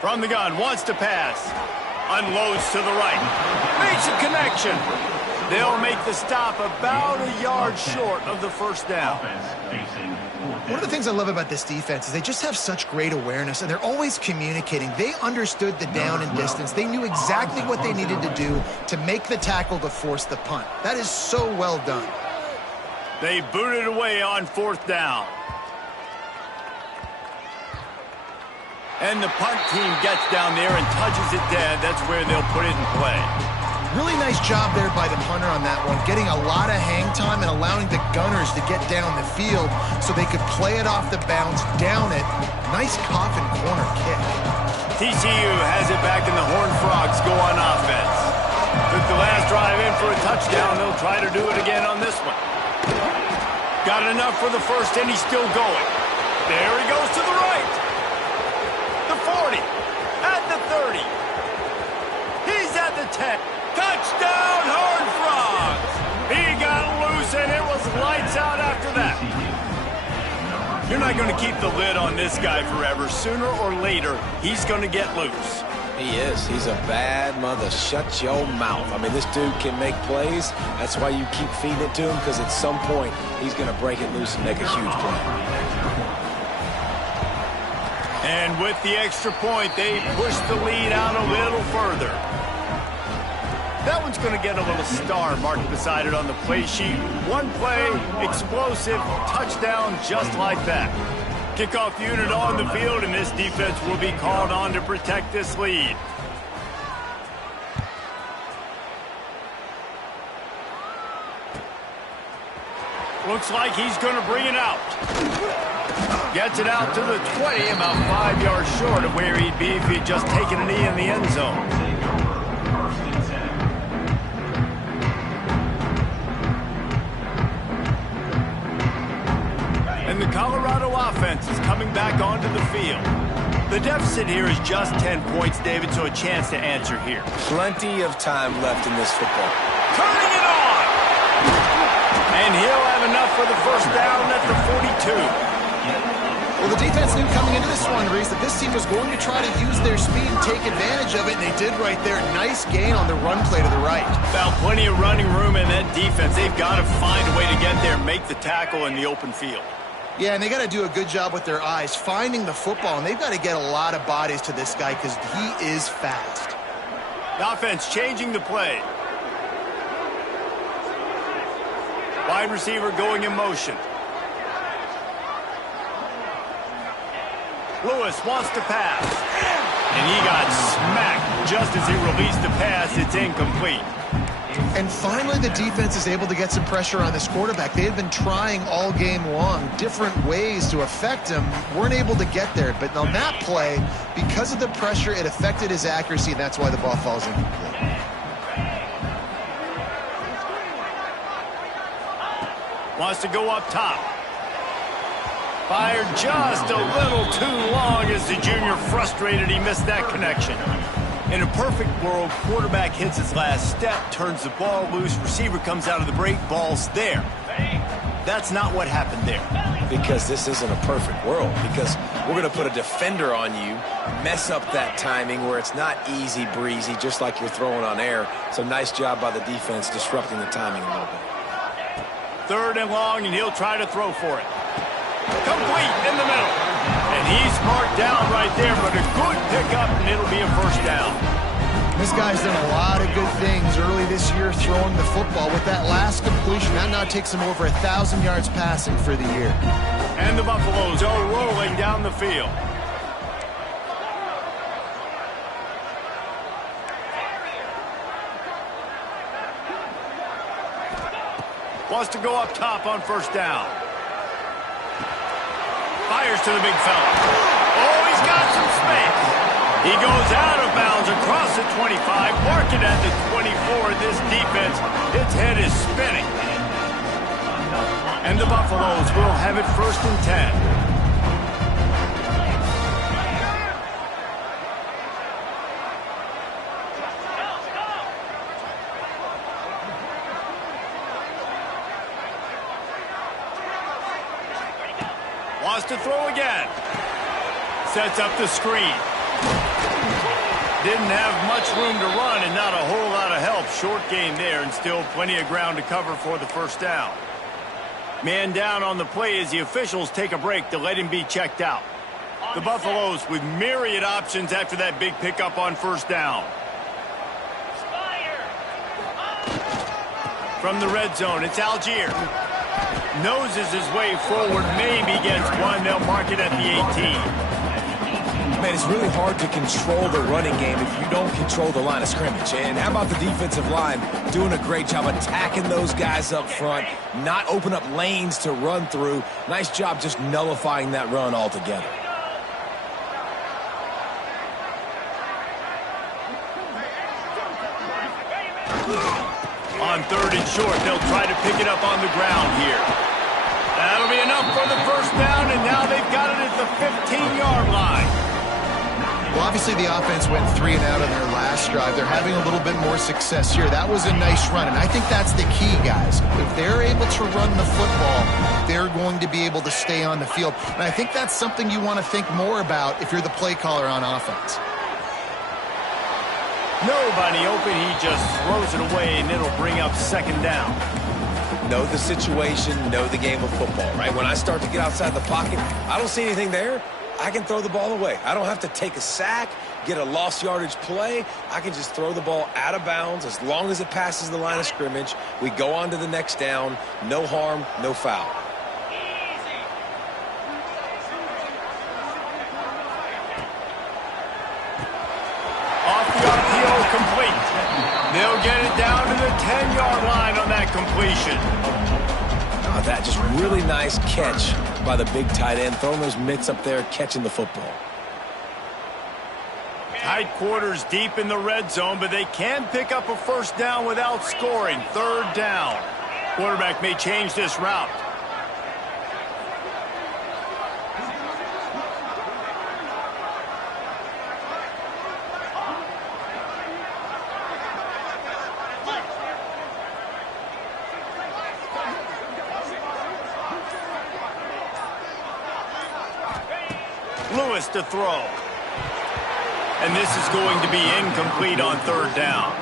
From the gun, wants to pass. Unloads to the right. Makes a connection. They'll make the stop about a yard short of the first down. One of the things I love about this defense is they just have such great awareness, and they're always communicating. They understood the down and distance. They knew exactly what they needed to do to make the tackle to force the punt. That is so well done. They booted away on 4th down. And the punt team gets down there and touches it dead. That's where they'll put it in play. Really nice job there by the punter on that one, getting a lot of hang time and allowing the gunners to get down the field so they could play it off the bounce, down it. Nice coffin corner kick. TCU has it back, and the Horned Frogs go on offense. Took the last drive in for a touchdown. They'll try to do it again on this one. Got enough for the first, and he's still going. There he goes to the right. The 40, at the 30. He's at the 10. Touchdown, Horned Frogs! He got loose, and it was lights out after that. You're not going to keep the lid on this guy forever. Sooner or later, he's going to get loose. He is. He's a bad mother. Shut your mouth. I mean, this dude can make plays. That's why you keep feeding it to him, because at some point, he's going to break it loose and make a huge play. And with the extra point, they push the lead out a little further. That one's going to get a little star marked beside it on the play sheet. One play, explosive, touchdown, just like that. Kickoff unit on the field, and this defense will be called on to protect this lead. Looks like he's going to bring it out. Gets it out to the 20, about 5 yards short of where he'd be if he'd just taken a knee in the end zone. And the Colorado offense is coming back onto the field. The deficit here is just 10 points, David, so a chance to answer here. Plenty of time left in this football. Turning it on! And he'll have enough for the first down at the 42. Well, the defense knew coming into this one, Reese, that this team was going to try to use their speed and take advantage of it, and they did right there. Nice gain on the run play to the right. Found plenty of running room in that defense. They've got to find a way to get there, make the tackle in the open field. Yeah, and they got to do a good job with their eyes, finding the football, and they've got to get a lot of bodies to this guy because he is fast. The offense changing the play. Wide receiver going in motion. Lewis wants to pass. And he got smacked just as he released the pass. It's incomplete. And finally, the defense is able to get some pressure on this quarterback. They had been trying all game long different ways to affect him. Weren't able to get there. But on that play, because of the pressure, it affected his accuracy, and that's why the ball falls incomplete. Wants to go up top. Fired just a little too long as the junior frustrated he missed that connection. In a perfect world, quarterback hits his last step, turns the ball loose, receiver comes out of the break, ball's there. That's not what happened there. Because this isn't a perfect world. Because we're going to put a defender on you, mess up that timing where it's not easy breezy, just like you're throwing on air. So nice job by the defense disrupting the timing a little bit. 3rd and long, and he'll try to throw for it. Complete in the middle. And he's marked down right there, but a good pickup, and it'll be a first down. This guy's done a lot of good things early this year throwing the football. With that last completion, that now takes him over 1,000 yards passing for the year. And the Buffaloes are rolling down the field. Wants to go up top on first down. Fires to the big fella. Oh, he's got some space. He goes out of bounds across the 25, mark it at the 24. This defense, its head is spinning. And the Buffaloes will have it 1st and 10. Wants to throw again. Sets up the screen. Didn't have much room to run and not a whole lot of help. Short game there and still plenty of ground to cover for the first down. Man down on the play as the officials take a break to let him be checked out. The Buffaloes with myriad options after that big pickup on first down. From the red zone, it's Algier. Noses his way forward, maybe gets one. They'll mark it at the 18. Man, it's really hard to control the running game if you don't control the line of scrimmage. And how about the defensive line doing a great job attacking those guys up front, not open up lanes to run through. Nice job just nullifying that run altogether. On 3rd and short, they'll try to pick it up on the ground here. That'll be enough for the first down, and now they've got it at the 15-yard line. Well, obviously the offense went 3 and out on their last drive. They're having a little bit more success here. That was a nice run, and I think that's the key, guys. If they're able to run the football, they're going to be able to stay on the field. And I think that's something you want to think more about if you're the play caller on offense. Nobody open, he just throws it away, and it'll bring up 2nd down. Know the situation, know the game of football, right? When I start to get outside the pocket, I don't see anything there. I can throw the ball away. I don't have to take a sack, get a lost yardage play. I can just throw the ball out of bounds as long as it passes the line of scrimmage. We go on to the next down. No harm, no foul. Off the RPO, complete. They'll get it down to the 10-yard line on that completion. about that? Just really nice catch by the big tight end, throwing those mitts up there, catching the football. Tight quarters deep in the red zone, but they can pick up a first down without scoring. Third down. Quarterback may change this route. Lewis to throw. And this is going to be incomplete on third down.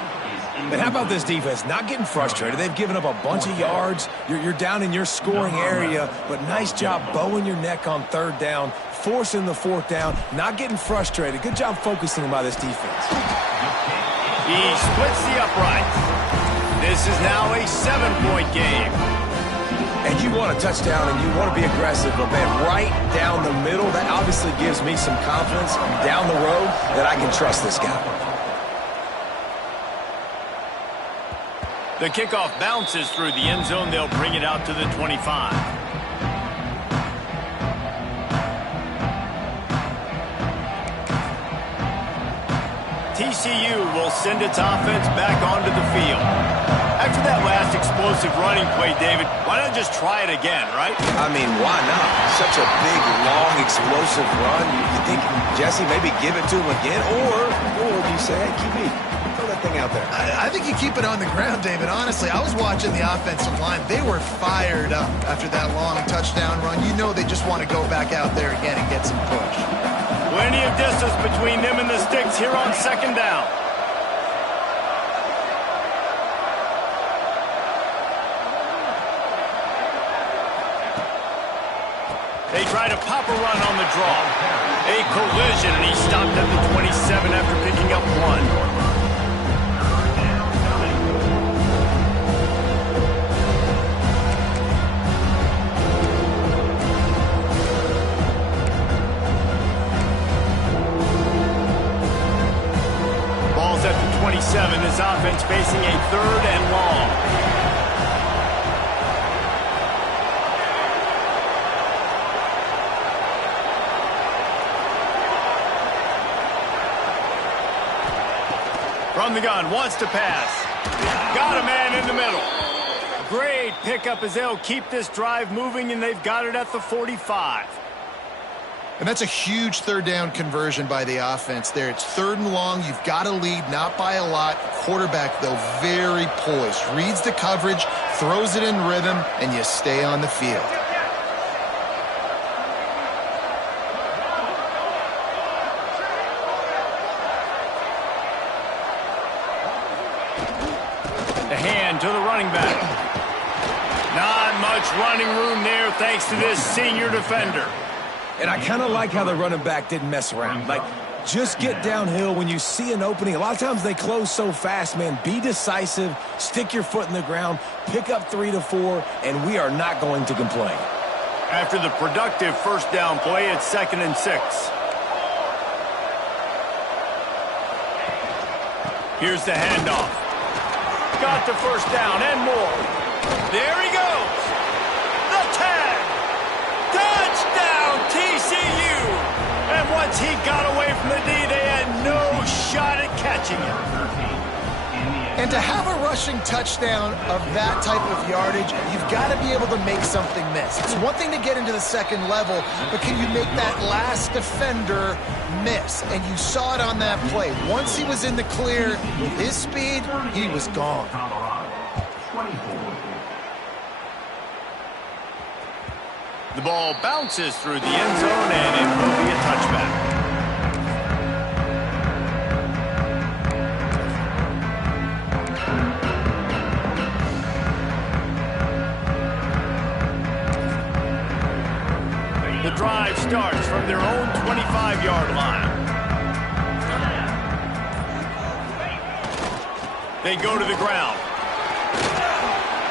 And how about this defense? Not getting frustrated. They've given up a bunch of yards. You're down in your scoring area, but nice job bowing your neck on third down, forcing the fourth down, not getting frustrated. Good job focusing by this defense. He splits the uprights. This is now a 7-point game. And you want a touchdown and you want to be aggressive, but man, right down the middle, that obviously gives me some confidence down the road that I can trust this guy. The kickoff bounces through the end zone. They'll bring it out to the 25. TCU will send its offense back onto the field. After that last explosive running play, David, why not just try it again, right? I mean, why not? Such a big, long, explosive run. You think, Jesse, maybe give it to him again? Or do you say, hey, QB, throw that thing out there? I think you keep it on the ground, David. Honestly, I was watching the offensive line. They were fired up after that long touchdown run. You know they just want to go back out there again and get some push. Plenty of distance between them and the sticks here on second down. They try to pop a run on the draw. A collision, and he stopped at the 27 after picking up one. Ball's at the 27. This offense facing a third and long. From the gun, wants to pass. Got a man in the middle. Great pickup as they'll keep this drive moving, and they've got it at the 45. And that's a huge third down conversion by the offense there. It's third and long. You've got to lead, not by a lot. Quarterback, though, very poised. Reads the coverage, throws it in rhythm, and you stay on the field. The hand to the running back. Not much running room there thanks to this senior defender. And I kind of like how the running back didn't mess around. Like, just get downhill when you see an opening. A lot of times they close so fast, man. Be decisive, stick your foot in the ground, pick up 3 to 4, and we are not going to complain. After the productive first down play, it's 2nd and 6. Here's the handoff. Got the first down and more. There he goes. The tag. Touchdown, TCU. And once he got away from the D, they had no shot at catching him. And to have a rushing touchdown of that type of yardage, you've got to be able to make something miss. It's one thing to get into the second level, but can you make that last defender miss? And you saw it on that play. Once he was in the clear, with his speed, he was gone. The ball bounces through the end zone, and it will be a touchback. The drive starts from their own 25-yard line. They go to the ground.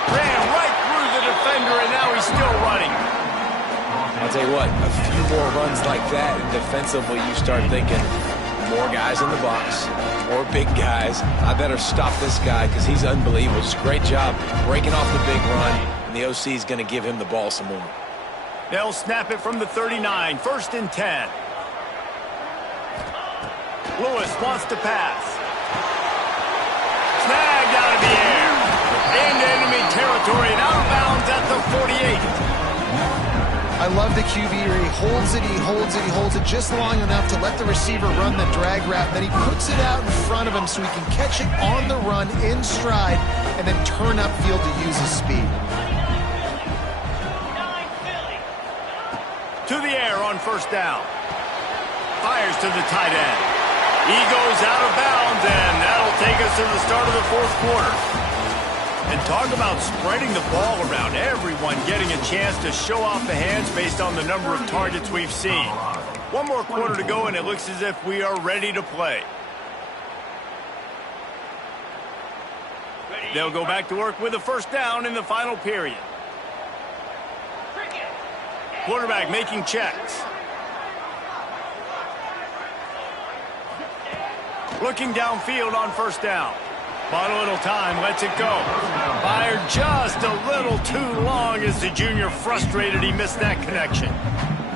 Ran right through the defender, and now he's still running. I'll tell you what, a few more runs like that, and defensively you start thinking, more guys in the box, more big guys. I better stop this guy because he's unbelievable. Just great job breaking off the big run, and the OC is going to give him the ball some more. They'll snap it from the 39, 1st and 10. Lewis wants to pass. Snagged out of the air. Into enemy territory and out of bounds at the 48. I love the QB where he holds it, he holds it just long enough to let the receiver run the drag route. Then he puts it out in front of him so he can catch it on the run in stride and then turn upfield to use his speed. To the air on 1st down. Fires to the tight end. He goes out of bounds, and that'll take us to the start of the 4th quarter. And talk about spreading the ball around, everyone getting a chance to show off the hands based on the number of targets we've seen. One more quarter to go, and it looks as if we are ready to play. They'll go back to work with a 1st down in the final period. Quarterback making checks. Looking downfield on 1st down. Bought a little time, lets it go. Fired just a little too long as the junior frustrated he missed that connection.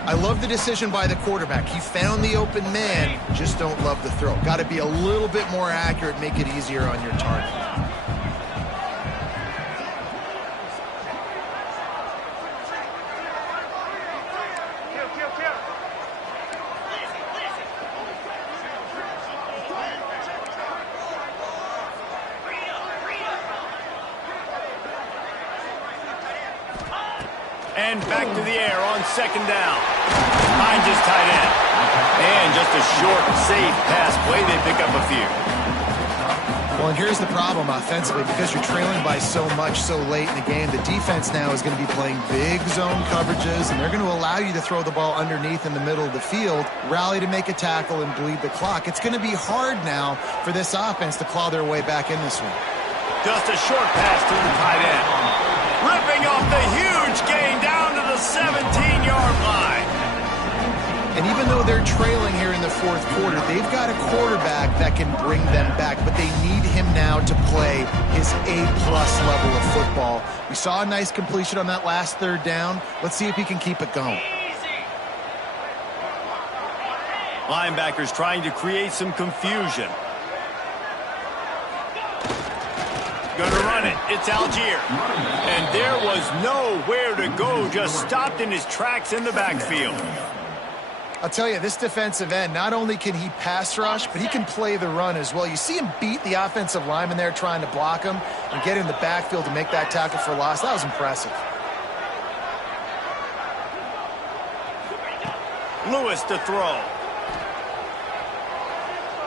I love the decision by the quarterback. He found the open man, just don't love the throw. Got to be a little bit more accurate, make it easier on your target. And back to the air on 2nd down. Finds his tight end. And just a short, safe pass play. They pick up a few. Well, and here's the problem offensively. Because you're trailing by so much so late in the game, the defense now is going to be playing big zone coverages, and they're going to allow you to throw the ball underneath in the middle of the field, rally to make a tackle, and bleed the clock. It's going to be hard now for this offense to claw their way back in this one. Just a short pass to the tight end. Ripping off the huge gain down to the 17-yard line. And even though they're trailing here in the 4th quarter, they've got a quarterback that can bring them back, but they need him now to play his A-plus level of football. We saw a nice completion on that last 3rd down. Let's see if he can keep it going. Linebackers trying to create some confusion. Gonna run it. It's Algier. And there was nowhere to go. Just stopped in his tracks in the backfield. I'll tell you, this defensive end, not only can he pass rush, but he can play the run as well. You see him beat the offensive lineman there trying to block him and get in the backfield to make that tackle for loss. That was impressive. Lewis to throw.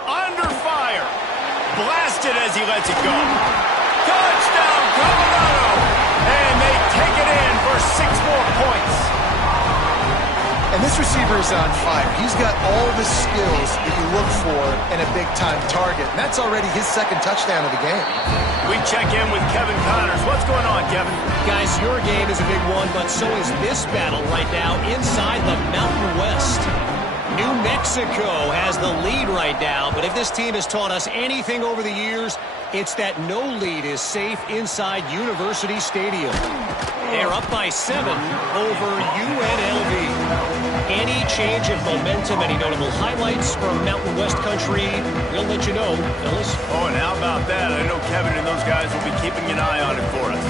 Under fire. Blasted as he lets it go. Touchdown, Colorado! And they take it in for 6 more points. And this receiver is on fire. He's got all the skills that you look for in a big-time target. And that's already his 2nd touchdown of the game. We check in with Kevin Connors. What's going on, Kevin? Guys, your game is a big one, but so is this battle right now inside the Mountain West. New Mexico has the lead right now, but if this team has taught us anything over the years, it's that no lead is safe inside University Stadium. They're up by 7 over UNLV. Any change of momentum, any notable highlights from Mountain West country, we'll let you know, fellas. Oh, and how about that? I know Kevin and those guys will be keeping an eye on it for us.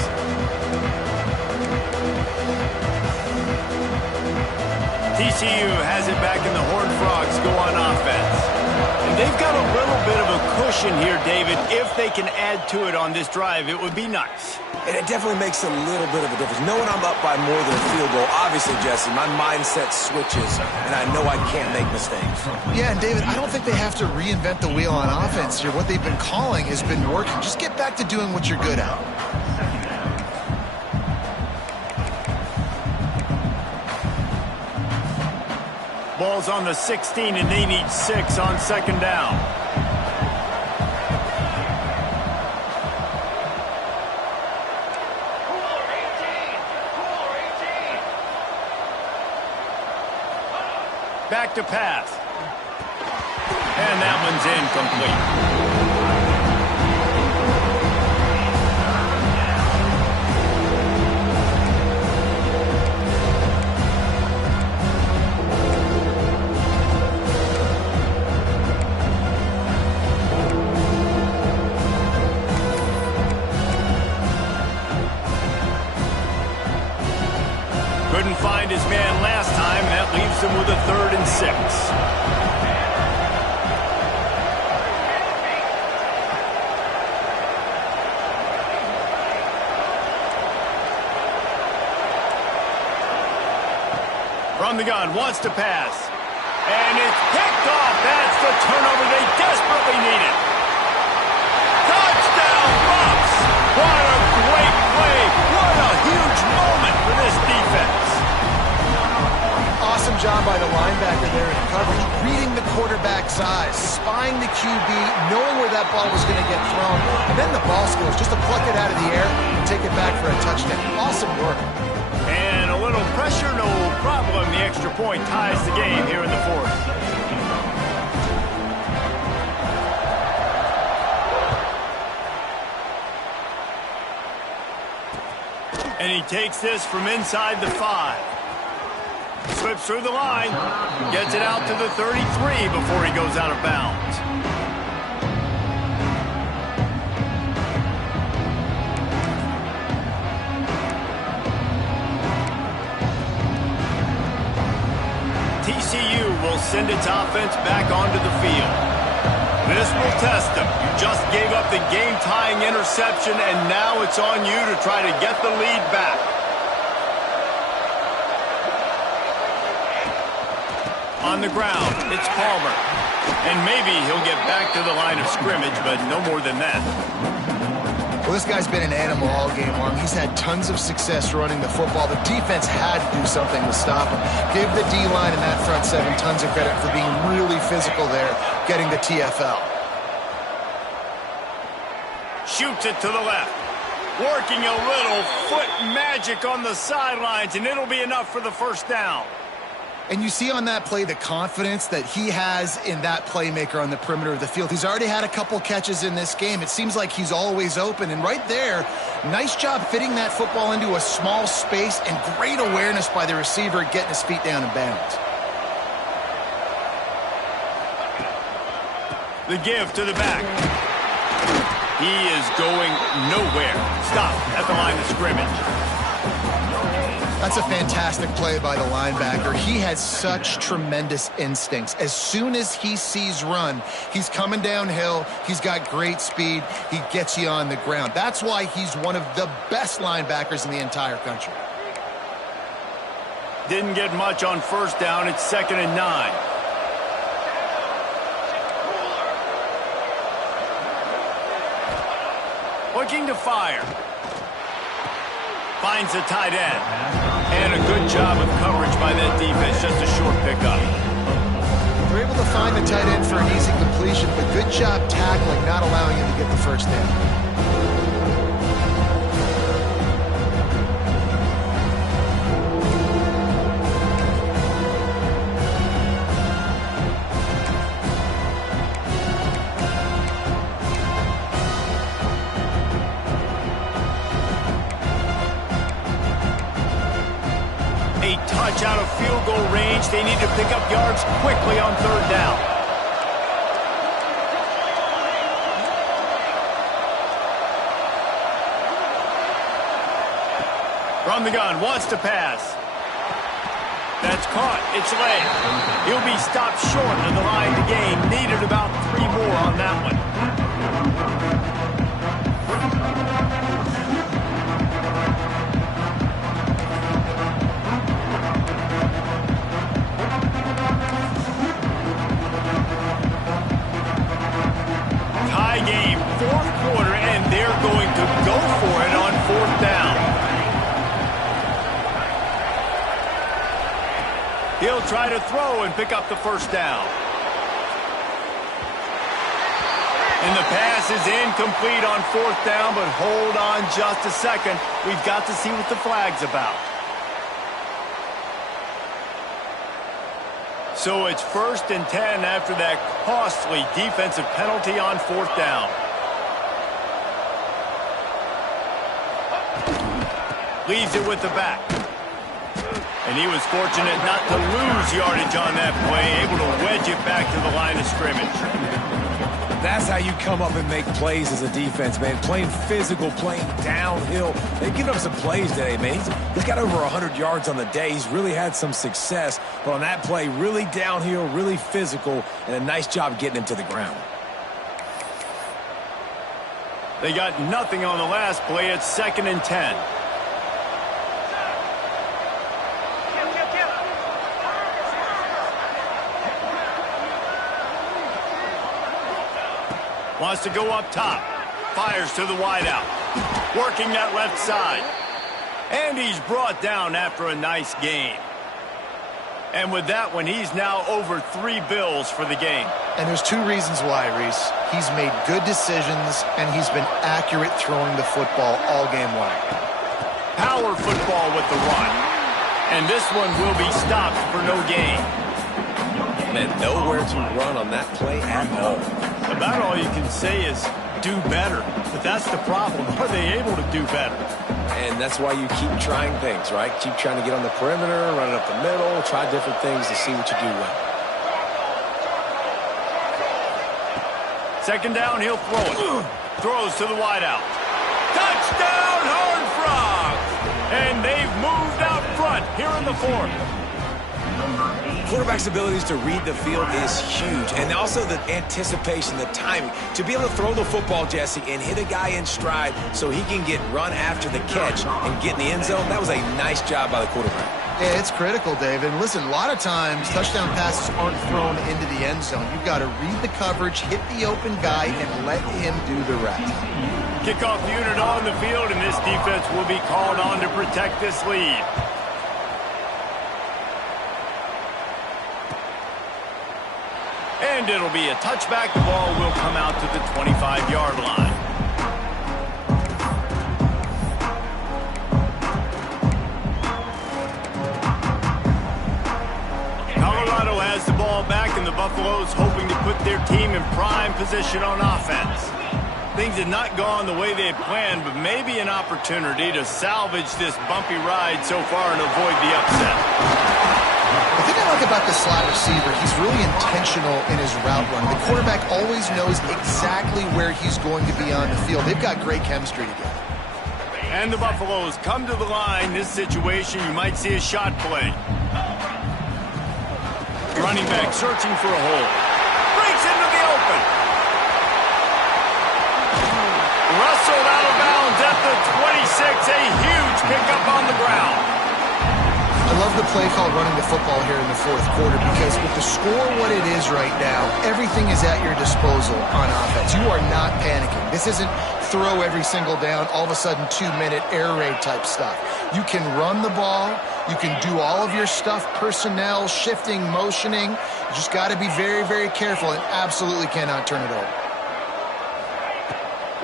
TCU has it back, and the Horned Frogs go on offense. And they've got a little bit of a cushion here, David. If they can add to it on this drive, it would be nice. And it definitely makes a little bit of a difference. Knowing I'm up by more than a field goal, obviously, Jesse, my mindset switches, and I know I can't make mistakes. Yeah, and David, I don't think they have to reinvent the wheel on offense here. What they've been calling has been working. Just get back to doing what you're good at. Ball's on the 16, and they need 6 on 2nd down. Back to pass. And that one's incomplete. Couldn't find his man last time, and that leaves him with a 3rd and 6. From the gun, wants to pass. And it's picked off. That's the turnover they desperately needed. Touchdown, Bucs! What a great play. What a huge moment for this defense. Awesome job by the linebacker there in coverage, reading the quarterback's eyes, spying the QB, knowing where that ball was going to get thrown, and then the ball skills, just to pluck it out of the air and take it back for a touchdown. Awesome work. And a little pressure, no problem. The extra point ties the game here in the 4th. And he takes this from inside the 5. Slips through the line, gets it out to the 33 before he goes out of bounds. TCU will send its offense back onto the field. This will test them. You just gave up the game-tying interception, and now it's on you to try to get the lead back. On the ground, it's Palmer. And maybe he'll get back to the line of scrimmage, but no more than that. Well, this guy's been an animal all game long. He's had tons of success running the football. The defense had to do something to stop him. Give the D-line and that front 7 tons of credit for being really physical there, getting the TFL. Shoots it to the left. Working a little foot magic on the sidelines, and it'll be enough for the 1st down. And you see on that play the confidence that he has in that playmaker on the perimeter of the field. He's already had a couple catches in this game. It seems like he's always open. And right there, nice job fitting that football into a small space, and great awareness by the receiver getting his feet down in bounds. The give to the back. He is going nowhere. Stop at the line of scrimmage. That's a fantastic play by the linebacker. He has such tremendous instincts. As soon as he sees run, he's coming downhill. He's got great speed. He gets you on the ground. That's why he's one of the best linebackers in the entire country. Didn't get much on 1st down. It's 2nd and 9. Looking to fire. Finds the tight end. And a good job of coverage by that defense. Just a short pickup. They're able to find the tight end for an easy completion, but good job tackling, not allowing him to get the 1st down. Out of field goal range. They need to pick up yards quickly on 3rd down. From the gun, wants to pass. That's caught. It's late. He'll be stopped short of the line to gain. Needed about 3 more on that one. Game, 4th quarter, and they're going to go for it on 4th down. He'll try to throw and pick up the 1st down. And the pass is incomplete on 4th down, but hold on just a second. We've got to see what the flag's about. So it's 1st and 10 after that costly defensive penalty on 4th down. Leaves it with the back. And he was fortunate not to lose yardage on that play, able to wedge it back to the line of scrimmage. That's how you come up and make plays as a defense, man. Playing physical, playing downhill. They've given up some plays today, man. He's got over 100 yards on the day. He's really had some success. But on that play, really downhill, really physical, and a nice job getting him to the ground. They got nothing on the last play. It's 2nd and 10. Wants to go up top. Fires to the wideout. Working that left side. And he's brought down after a nice gain. And with that one, he's now over 3 bills for the game. And there's 2 reasons why, Reese. He's made good decisions, and he's been accurate throwing the football all game long. Power football with the run. And this one will be stopped for no gain. Man, nowhere to run on that play at all. About all you can say is do better. But that's the problem. Are they able to do better? And that's why you keep trying things, right? Keep trying to get on the perimeter, run it up the middle, try different things to see what you do well. 2nd down, he'll throw it. Throws to the wideout. Touchdown, Horned Frogs! And they've moved out front here in the 4th. Quarterback's abilities to read the field is huge, and also the anticipation, the timing. To be able to throw the football, Jesse, and hit a guy in stride so he can get run after the catch and get in the end zone, that was a nice job by the quarterback. Yeah, it's critical, David. And listen, a lot of times touchdown passes aren't thrown into the end zone. You've got to read the coverage, hit the open guy, and let him do the rest. Kickoff unit on the field, and this defense will be called on to protect this lead. And it'll be a touchback. The ball will come out to the 25-yard line. Colorado has the ball back, and the Buffaloes hoping to put their team in prime position on offense. Things had not gone the way they had planned, but maybe an opportunity to salvage this bumpy ride so far and avoid the upset. The thing I like about the slot receiver, he's really intentional in his route run. The quarterback always knows exactly where he's going to be on the field. They've got great chemistry together. And the Buffaloes come to the line. This situation, you might see a shot play. Running back searching for a hole. Breaks into the open. Wrestled out of bounds at the 26. A huge pickup on the ground. I love the play called running the football here in the 4th quarter because with the score what it is right now, everything is at your disposal on offense. You are not panicking. This isn't throw every single down, all of a sudden 2-minute air raid type stuff. You can run the ball. You can do all of your stuff, personnel, shifting, motioning. You just got to be very, very careful and absolutely cannot turn it over.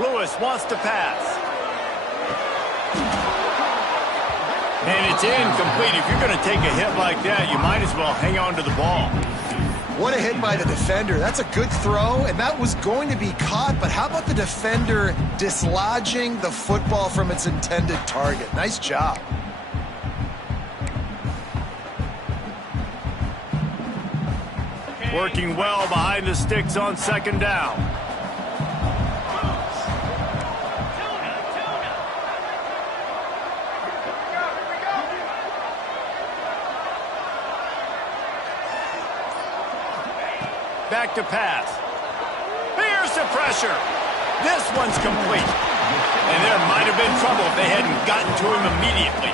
Lewis wants to pass. And it's incomplete. If you're going to take a hit like that, you might as well hang on to the ball. What a hit by the defender. That's a good throw, and that was going to be caught, but how about the defender dislodging the football from its intended target? Nice job. Working well behind the sticks on 2nd down. Back to pass. Here's the pressure. This one's complete. And there might have been trouble if they hadn't gotten to him immediately.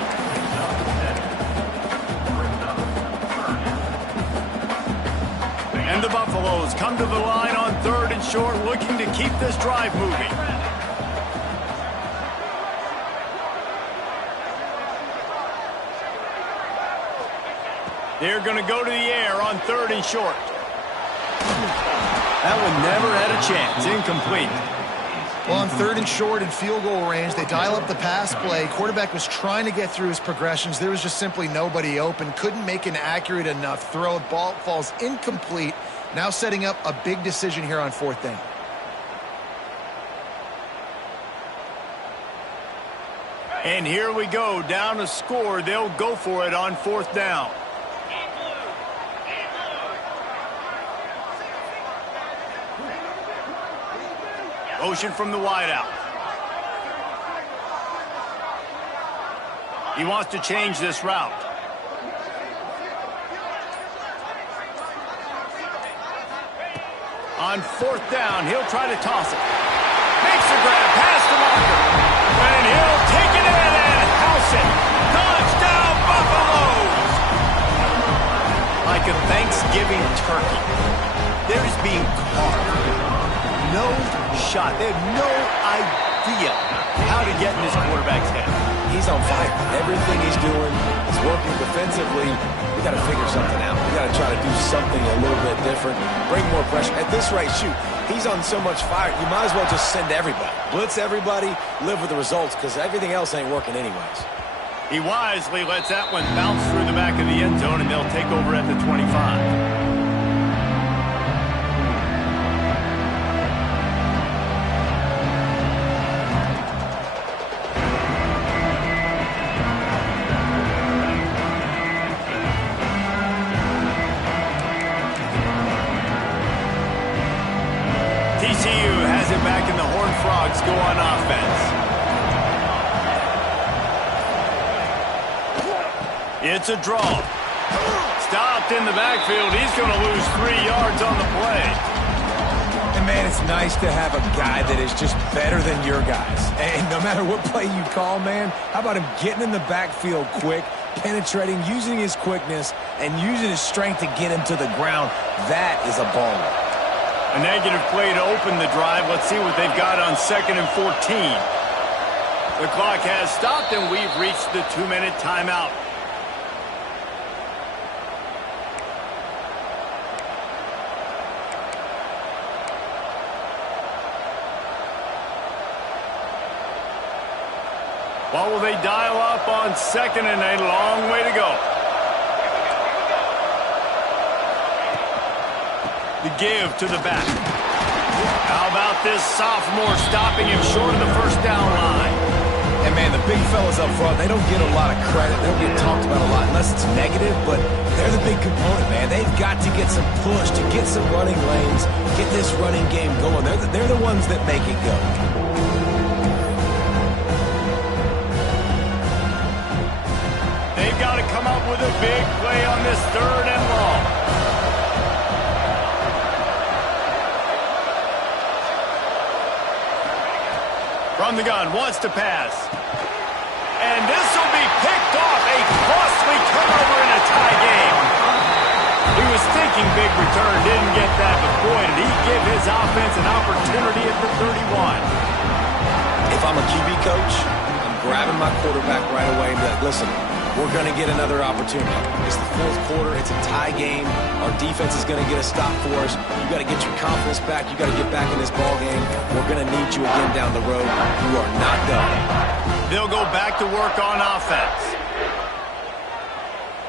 And the Buffaloes come to the line on 3rd and short, looking to keep this drive moving. They're going to go to the air on 3rd and short. That one never had a chance. Incomplete. Well, on 3rd and short and field goal range, they dial up the pass play. Quarterback was trying to get through his progressions. There was just simply nobody open. Couldn't make an accurate enough throw. Ball falls incomplete. Now setting up a big decision here on 4th down. And here we go. Down a score. They'll go for it on 4th down. Motion from the wideout. He wants to change this route. On 4th down, he'll try to toss it. Makes the grab past the marker. And he'll take it in and house it. Touchdown, Buffaloes! Like a Thanksgiving turkey, they're just being carved. No shot. They have no idea how to get in this quarterback's head. He's on fire. Everything he's doing is working defensively. We got to figure something out. We got to try to do something a little bit different. Bring more pressure. At this rate, shoot, he's on so much fire. You might as well just send everybody. Blitz everybody, live with the results, because everything else ain't working anyways. He wisely lets that one bounce through the back of the end zone, and they'll take over at the 25. TCU has it back, and the Horned Frogs go on offense. It's a draw. Stopped in the backfield. He's going to lose 3 yards on the play. And, man, it's nice to have a guy that is just better than your guys. And no matter what play you call, man, how about him getting in the backfield quick, penetrating, using his quickness, and using his strength to get him to the ground? That is a baller. A negative play to open the drive. Let's see what they've got on 2nd and 14. The clock has stopped, and we've reached the 2-minute timeout. What will they dial up on 2nd and a long way to go? The give to the back. How about this sophomore stopping him short of the 1st down line? And, man, the big fellas up front, they don't get a lot of credit. They don't get talked about a lot unless it's negative, but they're the big component, man. They've got to get some push, to get some running lanes, get this running game going. They're the ones that make it go. They've got to come up with a big play on this 3rd and long. From the gun, wants to pass. And this will be picked off. A costly turnover in a tie game. He was thinking big return, didn't get that, but boy, did he give his offense an opportunity at the 31. If I'm a QB coach, I'm grabbing my quarterback right away and be like, listen, we're going to get another opportunity. It's the 4th quarter. It's a tie game. Our defense is going to get a stop for us. You got to get your confidence back. You got to get back in this ball game. We're going to need you again down the road. You are not done. They'll go back to work on offense.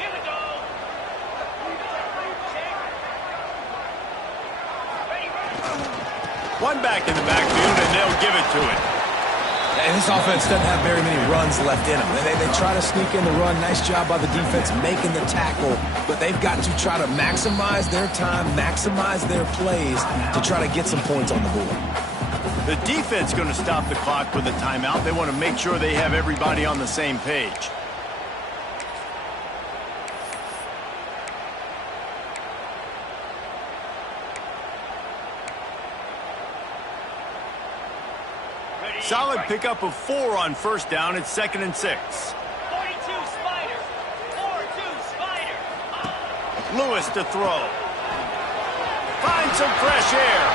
Here we go. One back in the backfield, and they'll give it to it. And this offense doesn't have very many runs left in them. They try to sneak in the run. Nice job by the defense making the tackle. But they've got to try to maximize their time, maximize their plays to try to get some points on the board. The defense going to stop the clock with a timeout. They want to make sure they have everybody on the same page. Solid pickup of 4 on 1st down. It's 2nd and 6. 42 Spider. 4-2 Spider. Lewis to throw. Find some fresh air.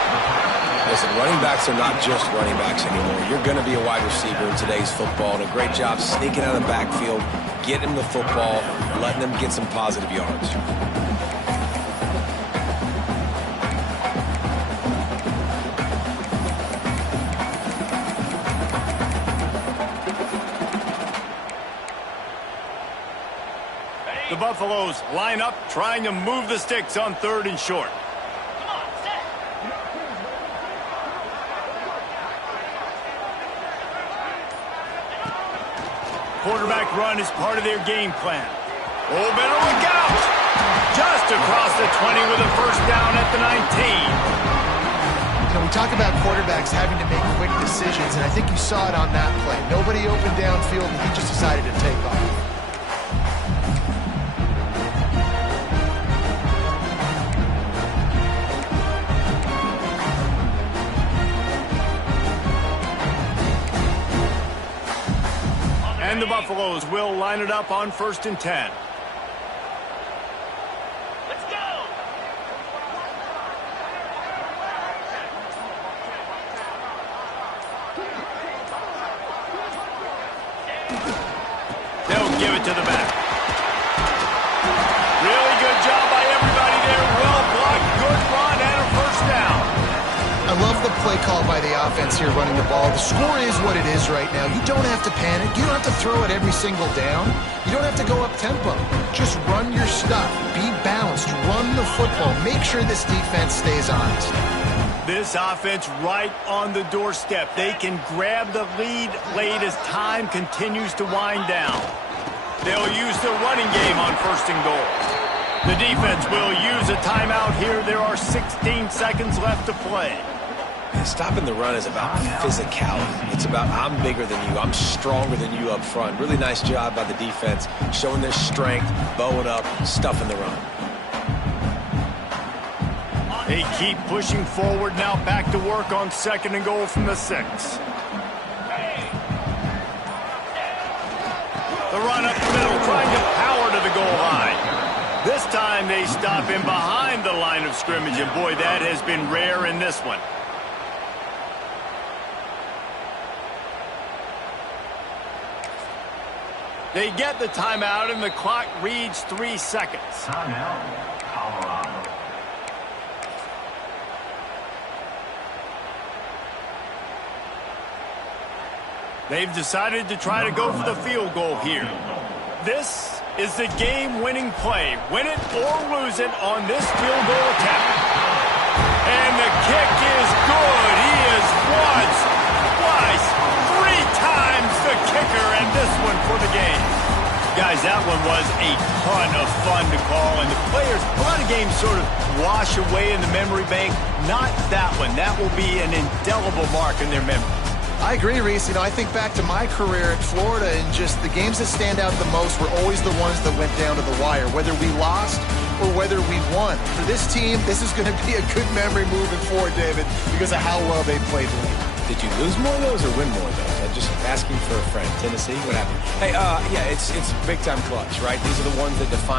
Listen, running backs are not just running backs anymore. You're going to be a wide receiver in today's football. And a great job sneaking out of the backfield, getting them the football, letting them get some positive yards. The Buffaloes line up, trying to move the sticks on 3rd and short. Come on, set. Quarterback run is part of their game plan. Oh, better look out! Just across the 20 with a 1st down at the 19. we talk about quarterbacks having to make quick decisions, and I think you saw it on that play. Nobody open downfield, and he just decided to take off. And the Buffaloes will line it up on 1st and 10. Let's go! They'll give it to the back. Really good job by everybody there. Well blocked, good run, and a first down. I love the play call by the offense here running the ball. The score is what it is right now. You don't have to panic. You don't have to throw it every single down. You don't have to go up tempo. Just run your stuff. Be balanced. Run the football. Make sure this defense stays honest. This offense right on the doorstep. They can grab the lead late as time continues to wind down. They'll use the running game on 1st and goal. The defense will use a timeout here. There are 16 seconds left to play. Stopping the run is about physicality. It's about I'm bigger than you. I'm stronger than you up front. Really nice job by the defense, showing their strength, bowing up, stuffing the run. They keep pushing forward now, back to work on 2nd and goal from the 6. The run up the middle, trying to power to the goal line. This time they stop him behind the line of scrimmage, and boy, that has been rare in this one. They get the timeout, and the clock reads 3 seconds. Timeout, Colorado. They've decided to try to go for the field goal here. This is the game-winning play. Win it or lose it on this field goal attempt. And the kick is good. He is once, twice, 3 times the kicker, and this one for the game. Guys, that one was a ton of fun to call, and the players, a lot of games sort of wash away in the memory bank. Not that one. That will be an indelible mark in their memory. I agree, Reese. I think back to my career at Florida, and just the games that stand out the most were always the ones that went down to the wire, whether we lost or whether we won. For this team, this is going to be a good memory moving forward, David, because of how well they played tonight. Did you lose more of those or win more of those? I'm just asking for a friend. Tennessee, what happened? Hey, yeah, it's big-time clutch, right? These are the ones that define